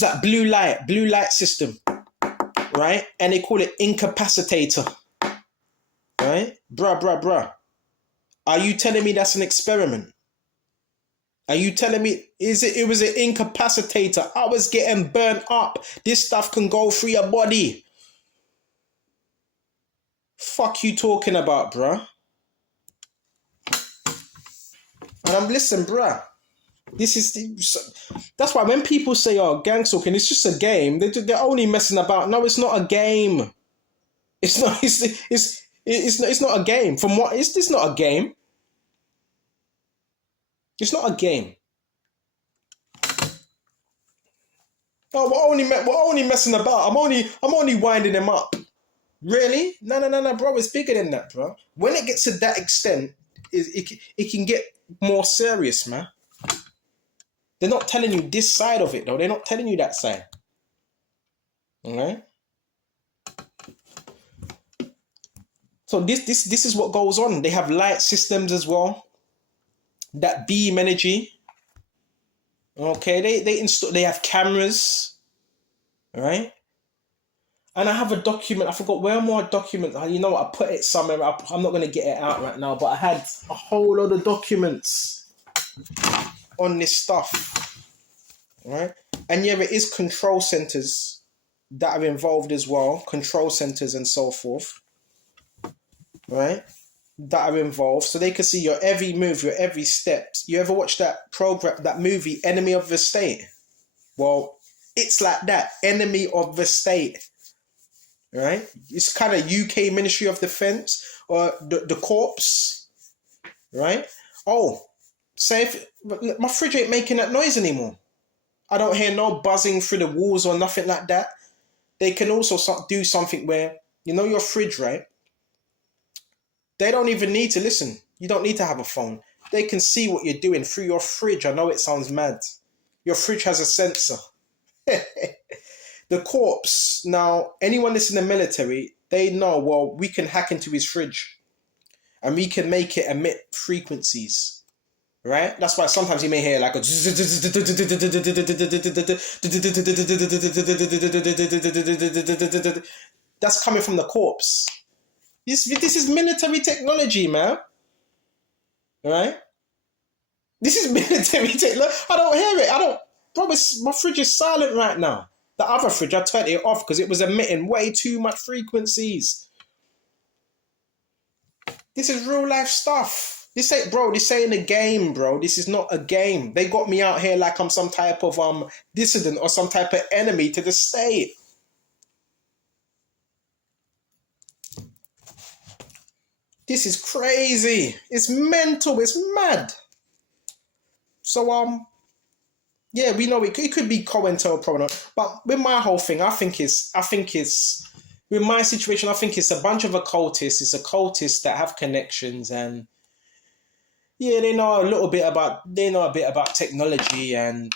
that blue light system, right? And they call it incapacitator, right? Bruh. Are you telling me that's an experiment? Are you telling me it was an incapacitator? I was getting burnt up. This stuff can go through your body. Fuck you talking about, bruh? And listen, bruh. That's why when people say, "Oh, gangstalking, it's just a game," they're only messing about. No, it's not a game. It's not. It's not a game. From what? It's not a game. It's not a game. Oh, we're only messing about. I'm only winding them up. Really? No, bro. It's bigger than that, bro. When it gets to that extent, it can get more serious, man. They're not telling you this side of it, though. They're not telling you that side. All right. So this is what goes on. They have light systems as well. That beam energy. Okay, they have cameras, right? And I have a document. I forgot where my document. You know what? I put it somewhere. I'm not going to get it out right now. But I had a whole lot of documents on this stuff, right? And yeah, it is control centers that are involved as well. Control centers and so forth, right? that are involved, so they can see your every move, your every step. You ever watch that program, that movie, Enemy of the State? Well, it's like that, Enemy of the State, right? It's kind of UK Ministry of Defense or the Corps, right? Oh, say if my fridge ain't making that noise anymore. I don't hear no buzzing through the walls or nothing like that. They can also do something where, your fridge, right? They don't even need to listen. You don't need to have a phone. They can see what you're doing through your fridge. I know it sounds mad. Your fridge has a sensor. The corpse, now, anyone that's in the military, they know, well, we can hack into his fridge and we can make it emit frequencies, right? That's why sometimes you may hear like a... That's coming from the corpse. This is military technology, man. Right? This is military technology. I don't hear it. Bro, my fridge is silent right now. The other fridge, I turned it off because it was emitting way too much frequencies. This is real life stuff. This ain't a game, bro. This is not a game. They got me out here like I'm some type of dissident or some type of enemy to the state. This is crazy. It's mental. It's mad. So yeah, we know it could be COINTELPRO, but with my whole thing, I think it's with my situation, I think it's a bunch of occultists. It's occultists that have connections, and yeah, they know a bit about technology and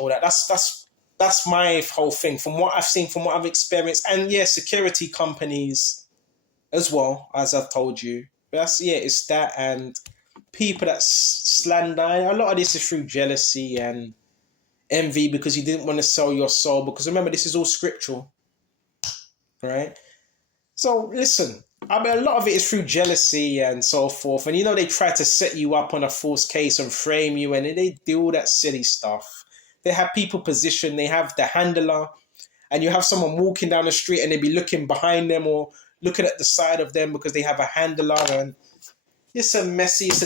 all that. That's my whole thing from what I've seen, from what I've experienced, and yeah, security companies as well, as I've told you. It's that, and people that slander. A lot of this is through jealousy and envy because you didn't want to sell your soul. Because remember, this is all scriptural, right? So listen, I mean, a lot of it is through jealousy and so forth. And they try to set you up on a false case and frame you, and they do all that silly stuff. They have people positioned. They have the handler, and you have someone walking down the street, and they be looking behind them or looking at the side of them because they have a handler, and it's a messy. It's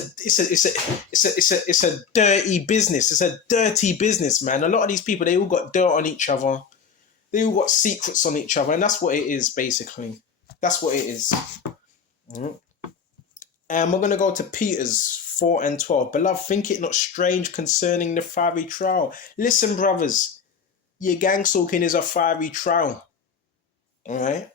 a dirty business. It's a dirty business, man. A lot of these people, they all got dirt on each other. They all got secrets on each other, and that's what it is, basically. That's what it is. Mm-hmm. And we're going to go to Peter's 4 and 12. Beloved, think it not strange concerning the fiery trial. Listen, brothers, your gang stalking is a fiery trial. All right?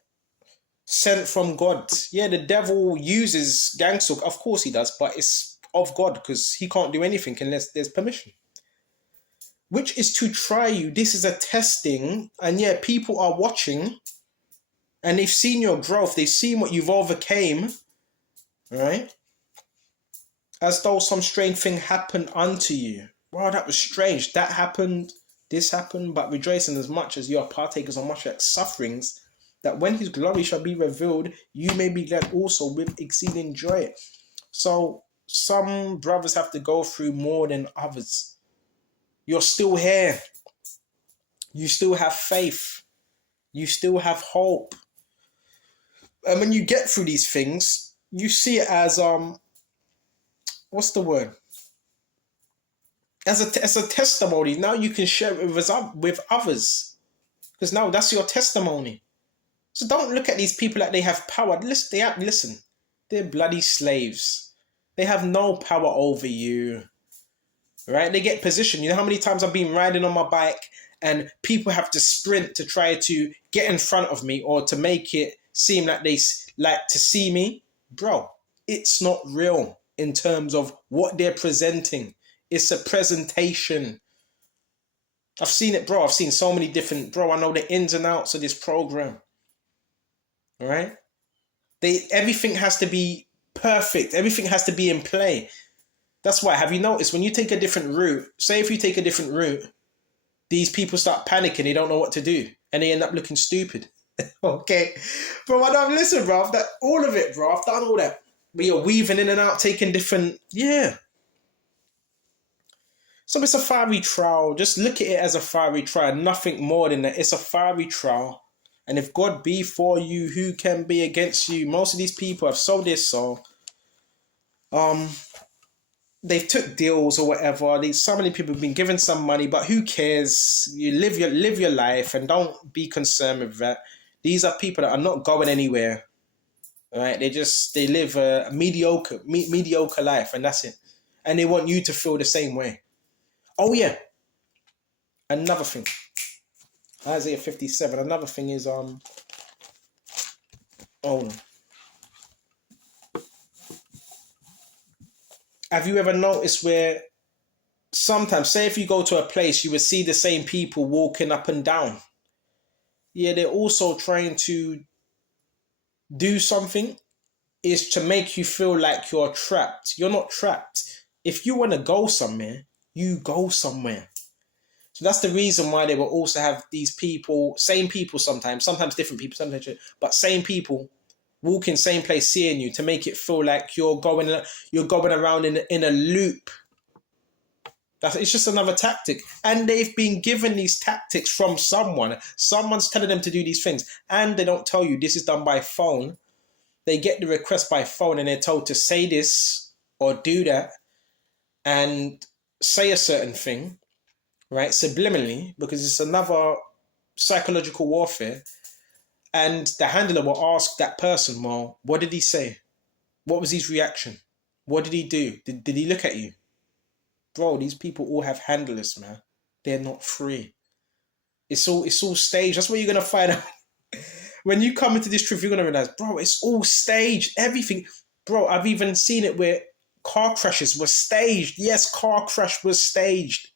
Sent from God. Yeah, the devil uses gang stalk. Of course he does, but it's of God because he can't do anything unless there's permission. Which is to try you. This is a testing. And yeah, people are watching. And they've seen your growth. They've seen what you've overcame. Right? As though some strange thing happened unto you. Wow, that was strange. That happened. This happened. But rejoicing as much as you are partakers of much sufferings, that when his glory shall be revealed, you may be glad also with exceeding joy. So some brothers have to go through more than others. You're still here. You still have faith. You still have hope. And when you get through these things, you see it as what's the word? As a testimony. Now you can share it with others, because now that's your testimony. So don't look at these people like they have power. Listen, they're bloody slaves. They have no power over you, right? They get position. You know how many times I've been riding on my bike and people have to sprint to try to get in front of me or to make it seem like they like to see me? Bro, it's not real in terms of what they're presenting. It's a presentation. I've seen it, bro. I've seen so many different, bro. I know the ins and outs of this program. All right? Everything has to be perfect. Everything has to be in play. That's why, have you noticed when you take a different route, say if you take a different route, these people start panicking. They don't know what to do. And they end up looking stupid. Okay? Bro, listen, bro. All of it, bro. I've done all that. But you're weaving in and out, taking different... Yeah. So it's a fiery trial. Just look at it as a fiery trial. Nothing more than that. It's a fiery trial. And if God be for you, who can be against you? Most of these people have sold their soul. they've took deals or whatever. So many people have been given some money, but who cares? You live your life and don't be concerned with that. These are people that are not going anywhere. Right? They live a mediocre life, and that's it. And they want you to feel the same way. Oh yeah, another thing. Isaiah 57. Another thing is oh, have you ever noticed where sometimes, say if you go to a place, you would see the same people walking up and down. Yeah, they're also trying to do something, is to make you feel like you're trapped. You're not trapped. If you want to go somewhere, you go somewhere. So that's the reason why they will also have these people, same people sometimes different people, but same people walking same place, seeing you, to make it feel like you're going around in a loop. It's just another tactic. And they've been given these tactics from someone. Someone's telling them to do these things. And they don't tell you this is done by phone. They get the request by phone and they're told to say this or do that and say a certain thing, right? Subliminally, because it's another psychological warfare. And the handler will ask that person, well, what did he say? What was his reaction? What did he do? Did he look at you? Bro, these people all have handlers, man. They're not free. It's all staged. That's what you're going to find out. When you come into this truth, you're going to realize, bro, it's all staged. Everything. Bro, I've even seen it where car crashes were staged. Yes, car crash was staged.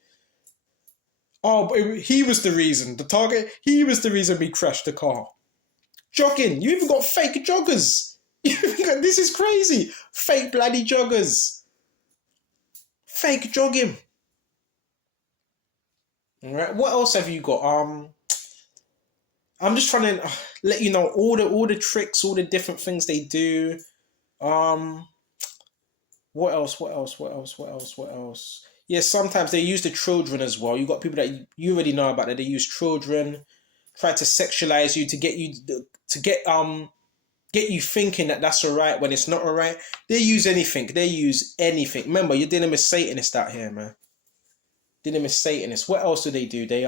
Oh, but he was the reason. The target, he was the reason we crashed the car. Jogging. You even got fake joggers. This is crazy. Fake bloody joggers. Fake jogging. All right. What else have you got? I'm just trying to let you know all the tricks, all the different things they do. What else? Yeah, sometimes they use the children as well. You got people that you already know about that. They use children, try to sexualize you to get you thinking that that's all right when it's not all right. They use anything. Remember, you're dealing with Satanists out here, man. Dealing with Satanists. What else do? They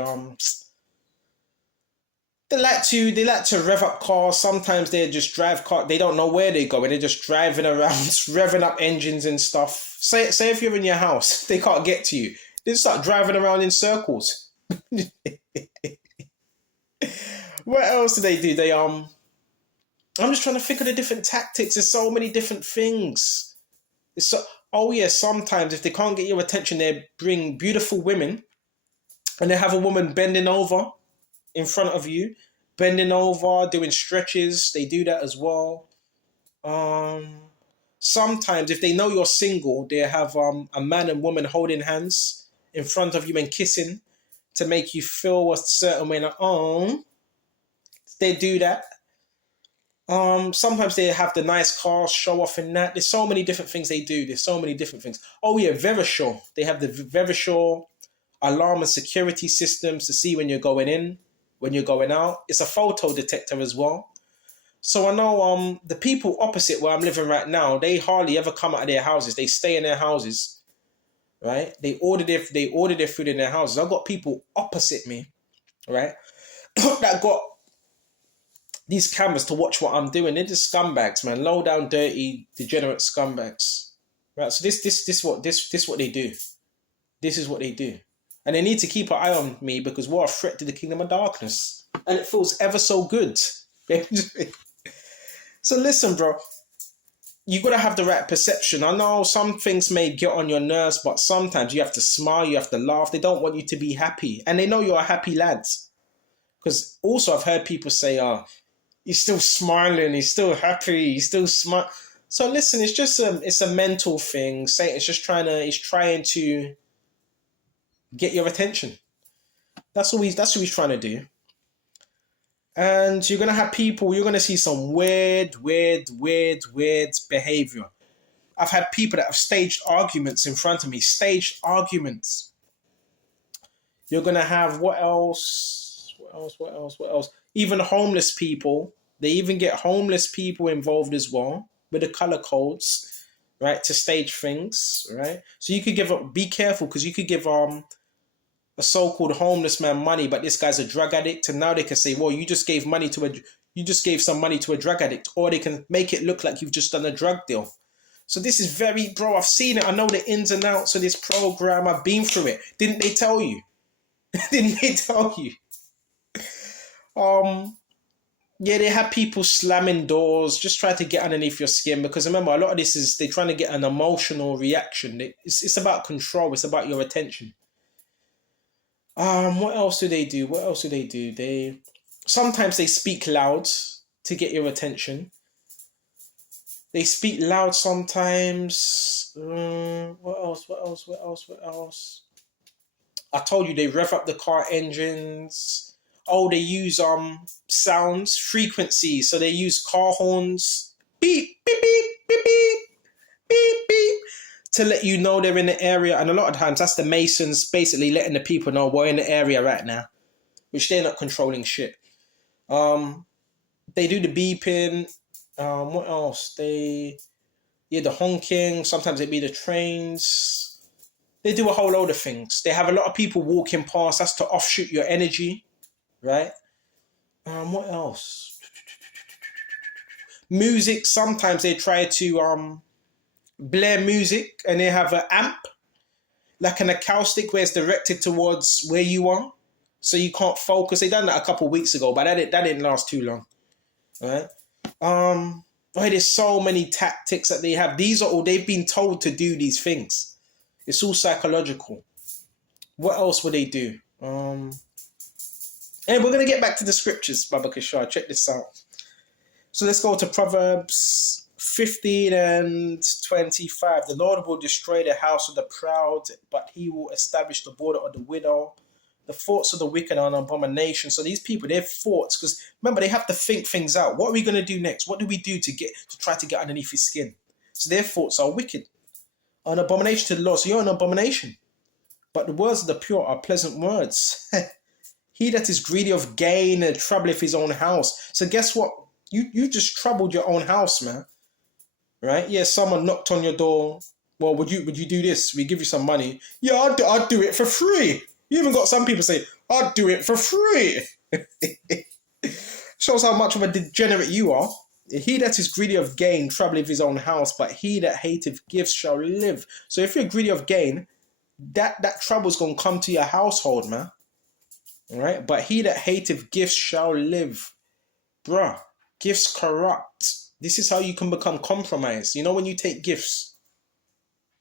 like to rev up cars. Sometimes they just drive car. They don't know where they're going. They're just driving around, revving up engines and stuff. Say if you're in your house, they can't get to you. They start driving around in circles. What else do? I'm just trying to think of the different tactics. There's so many different things. Sometimes if they can't get your attention, they bring beautiful women, and they have a woman bending over in front of you, bending over, doing stretches. They do that as well. Sometimes if they know you're single, they have a man and woman holding hands in front of you and kissing to make you feel a certain way. They do that. Sometimes they have the nice cars, show off in that. There's so many different things they do. There's so many different things. Oh yeah, Verisure. They have the Verisure alarm and security systems to see when you're going in, when you're going out. It's a photo detector as well. So I know the people opposite where I'm living right now, they hardly ever come out of their houses. They stay in their houses, right? They order their food in their houses. I've got people opposite me, right, that got these cameras to watch what I'm doing. They're just scumbags, man. Low down, dirty, degenerate scumbags, right? So this what they do. This is what they do. And they need to keep an eye on me because we're a threat to the kingdom of darkness. And it feels ever so good. So listen, bro. You got to have the right perception. I know some things may get on your nerves, but sometimes you have to smile, you have to laugh. They don't want you to be happy. And they know you're a happy lad. Because also I've heard people say, he's still smiling, he's still happy, he's still smart. So listen, it's just it's a mental thing. Satan's just trying to get your attention. That's what he's trying to do. And you're gonna have people. You're gonna see some weird behavior. I've had people that have staged arguments in front of me. Staged arguments. You're gonna have what else? Even homeless people. They even get homeless people involved as well with the color codes. right, to stage things, right? So you could be careful, because you could give a so-called homeless man money, but this guy's a drug addict, and now they can say, well, you just gave some money to a drug addict, or they can make it look like you've just done a drug deal. So this is bro, I've seen it. I know the ins and outs of this program. I've been through it. Didn't they tell you? Didn't they tell you? Yeah, they have people slamming doors, just try to get underneath your skin. Because remember, a lot of this is they're trying to get an emotional reaction. It's about control. It's about your attention. What else do they do? Sometimes they speak loud to get your attention. They speak loud sometimes. What else? I told you they rev up the car engines. Oh, they use sounds, frequencies. So they use car horns. Beep, beep, beep, beep, beep, beep, beep. To let you know they're in the area. And a lot of times that's the Masons basically letting the people know we're in the area right now. Which they're not controlling shit. They do the beeping. What else? The honking. Sometimes it be the trains. They do a whole load of things. They have a lot of people walking past. That's to offshoot your energy, right? What else? Music. Sometimes they try to blare music, and they have an amp, like an acoustic, where it's directed towards where you are, so you can't focus. They done that a couple of weeks ago, but that didn't last too long, right? There's so many tactics that they have. These are all they've been told to do. These things, it's all psychological. What else would they do? And we're gonna get back to the scriptures, Baba Kishar. Check this out. So let's go to Proverbs 15 and 25. The Lord will destroy the house of the proud, but he will establish the border of the widow. The thoughts of the wicked are an abomination. So these people, their thoughts, because remember, they have to think things out. What are we going to do next? What do we do to try to get underneath his skin? So their thoughts are wicked, an abomination to the Lord. So you're an abomination. But the words of the pure are pleasant words. He that is greedy of gain and troubleth his own house. So guess what? You just troubled your own house, man. Right? Yeah, someone knocked on your door. Well, would you do this? We give you some money. Yeah, I'd do it for free. You even got some people say, I'd do it for free. Shows how much of a degenerate you are. He that is greedy of gain troubleth his own house, but he that hateth gifts shall live. So if you're greedy of gain, that trouble's going to come to your household, man. All right? But he that hateth gifts shall live. Bruh, gifts corrupt. This is how you can become compromised. You know, when you take gifts,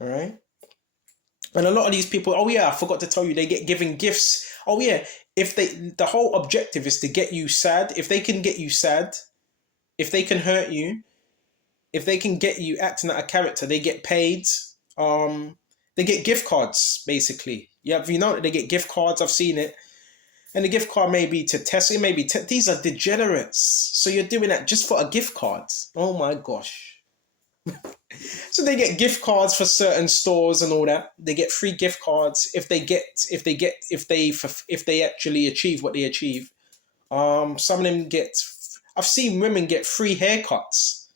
all right? And a lot of these people, oh yeah, I forgot to tell you, they get given gifts. Oh yeah, the whole objective is to get you sad. If they can get you sad, if they can hurt you, if they can get you acting out a character, they get paid. They get gift cards, basically. Yeah, you know, they get gift cards. I've seen it. And the gift card may be to Tesla, maybe these are degenerates. So you're doing that just for a gift card. Oh my gosh. So they get gift cards for certain stores and all that. They get free gift cards if they actually achieve what they achieve. Some of them I've seen women get free haircuts.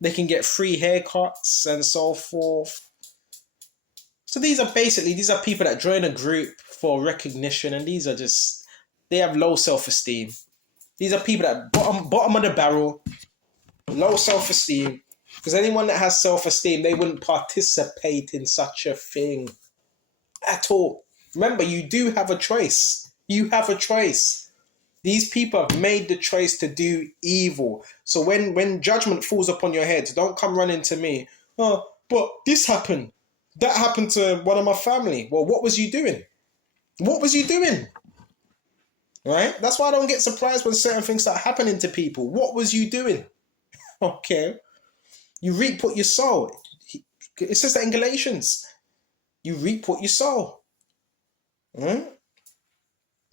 They can get free haircuts and so forth. So these are people that join a group for recognition, and these are just, they have low self-esteem. These are people that bottom of the barrel, low self-esteem. Because anyone that has self-esteem, they wouldn't participate in such a thing at all. Remember, you do have a choice. You have a choice. These people have made the choice to do evil. So when judgment falls upon your head, don't come running to me. Oh, but this happened. That happened to one of my family. Well, what was you doing? What was you doing? Right? That's why I don't get surprised when certain things start happening to people. What was you doing? Okay. You reap what you sow. It says that in Galatians. You reap what you sow. Right?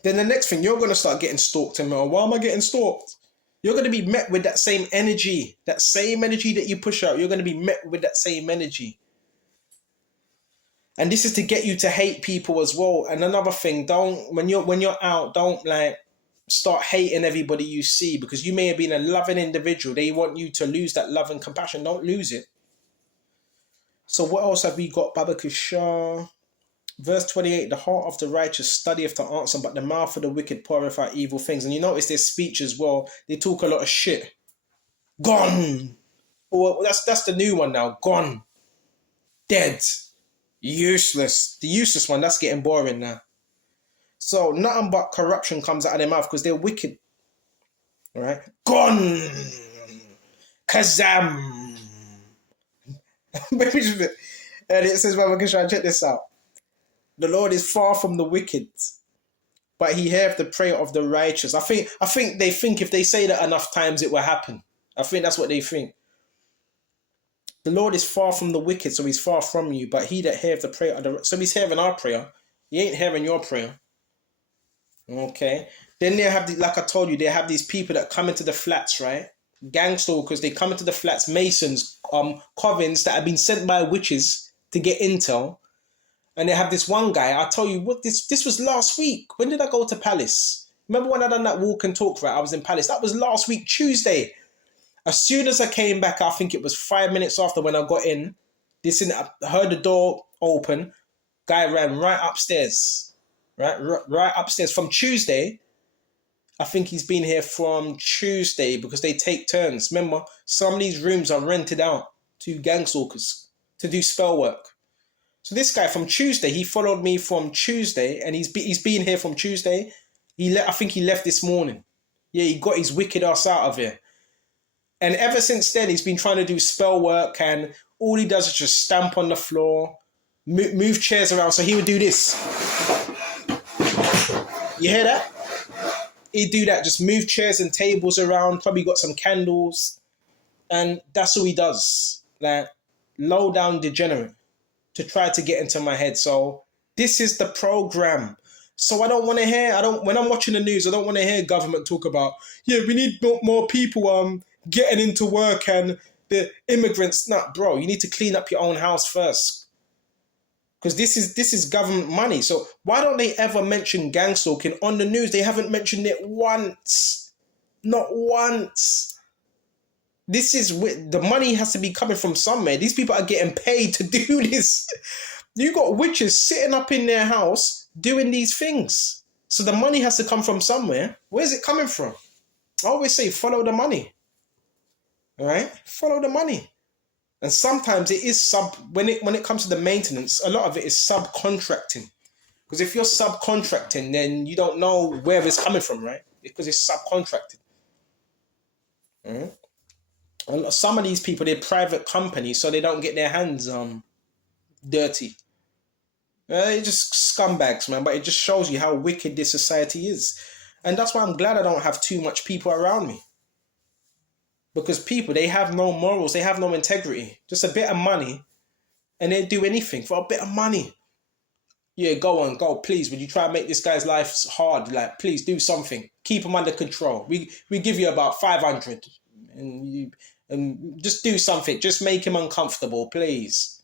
Then the next thing, you're going to start getting stalked. And why am I getting stalked? You're going to be met with that same energy. That same energy that you push out. You're going to be met with that same energy. And this is to get you to hate people as well. And another thing, when you're out, don't start hating everybody you see, because you may have been a loving individual. They want you to lose that love and compassion. Don't lose it. So what else have we got? Babakashah. Verse 28, the heart of the righteous studieth the answer, but the mouth of the wicked poureth out evil things. And you notice their speech as well. They talk a lot of shit. Gone. Well, that's the new one now. Gone. Dead. Useless. The useless one, that's getting boring now. So nothing but corruption comes out of their mouth because they're wicked. All right? Gone. Kazam. And it says, well, we can try and check this out. The Lord is far from the wicked, but he heareth the prayer of the righteous. I think they think if they say that enough times, it will happen. I think that's what they think. The Lord is far from the wicked, so he's far from you, but he that heareth the prayer of the... So he's hearing our prayer. He ain't hearing your prayer. Okay. Then they have, like I told you, they have these people that come into the flats, right? Gang stalkers, they come into the flats, masons, covens that have been sent by witches to get intel. And they have this one guy, I'll tell you what, this was last week. When did I go to Palace? Remember when I done that walk and talk, right? I was in Palace. That was last week, Tuesday. As soon as I came back, I think it was 5 minutes after when I got in, I heard the door open. Guy ran right upstairs. Right upstairs. From Tuesday, I think he's been here from Tuesday because they take turns. Remember, some of these rooms are rented out to gang stalkers to do spell work. So this guy from Tuesday, he followed me from Tuesday, and he's been here from Tuesday. I think he left this morning. Yeah, he got his wicked ass out of here. And ever since then, he's been trying to do spell work, and all he does is just stamp on the floor, move chairs around. So he would do this. You hear that? He'd do that, just move chairs and tables around, probably got some candles. And that's all he does. Like, low down degenerate. To try to get into my head. So this is the program. So I don't want to hear, when I'm watching the news, I don't want to hear government talk about, yeah, we need more people getting into work and the immigrants. Nah, bro, you need to clean up your own house first. Because this is government money. So why don't they ever mention gang stalking on the news? They haven't mentioned it once. Not once. The money has to be coming from somewhere. These people are getting paid to do this. You got witches sitting up in their house doing these things. So the money has to come from somewhere. Where's it coming from? I always say, follow the money. All right? Follow the money. And sometimes it is when it comes to the maintenance, a lot of it is subcontracting. Because if you're subcontracting, then you don't know where it's coming from, right? Because it's subcontracted. All right? And some of these people, they're private companies, so they don't get their hands dirty. They're just scumbags, man. But it just shows you how wicked this society is. And that's why I'm glad I don't have too much people around me. Because people, they have no morals. They have no integrity. Just a bit of money. And they'll do anything for a bit of money. Yeah, go, please. Would you try and make this guy's life hard? Like, please do something. Keep him under control. We give you about 500. And just do something. Just make him uncomfortable, please.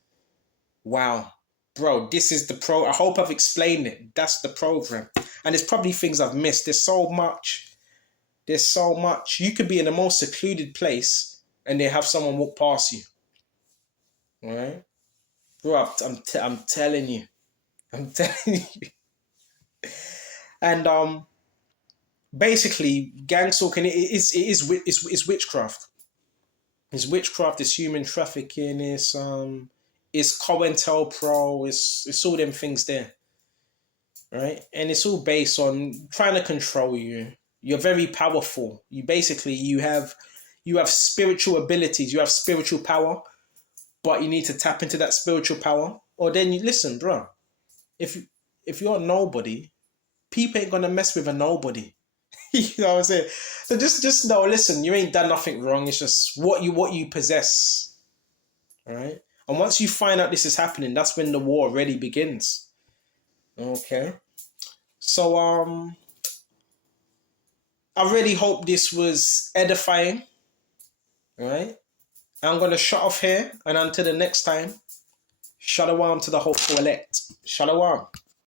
Wow. Bro, this is the I hope I've explained it. That's the program. And there's probably things I've missed. There's so much. You could be in the most secluded place and they have someone walk past you. All right? Bro, I'm telling you. I'm telling you. And basically, gang stalking is witchcraft. It's witchcraft, it's human trafficking, it's COINTELPRO, it's all them things there. Right? And it's all based on trying to control you. You're very powerful. You have spiritual abilities, you have spiritual power, but you need to tap into that spiritual power. Or then you listen, bro. If you're a nobody, people ain't gonna mess with a nobody. You know what I'm saying? So just know, listen, you ain't done nothing wrong. It's just what you possess. All right? And once you find out this is happening, that's when the war really begins. Okay? So, I really hope this was edifying. All right? I'm going to shut off here. And until the next time, shalom to the hopeful elect. Shalom.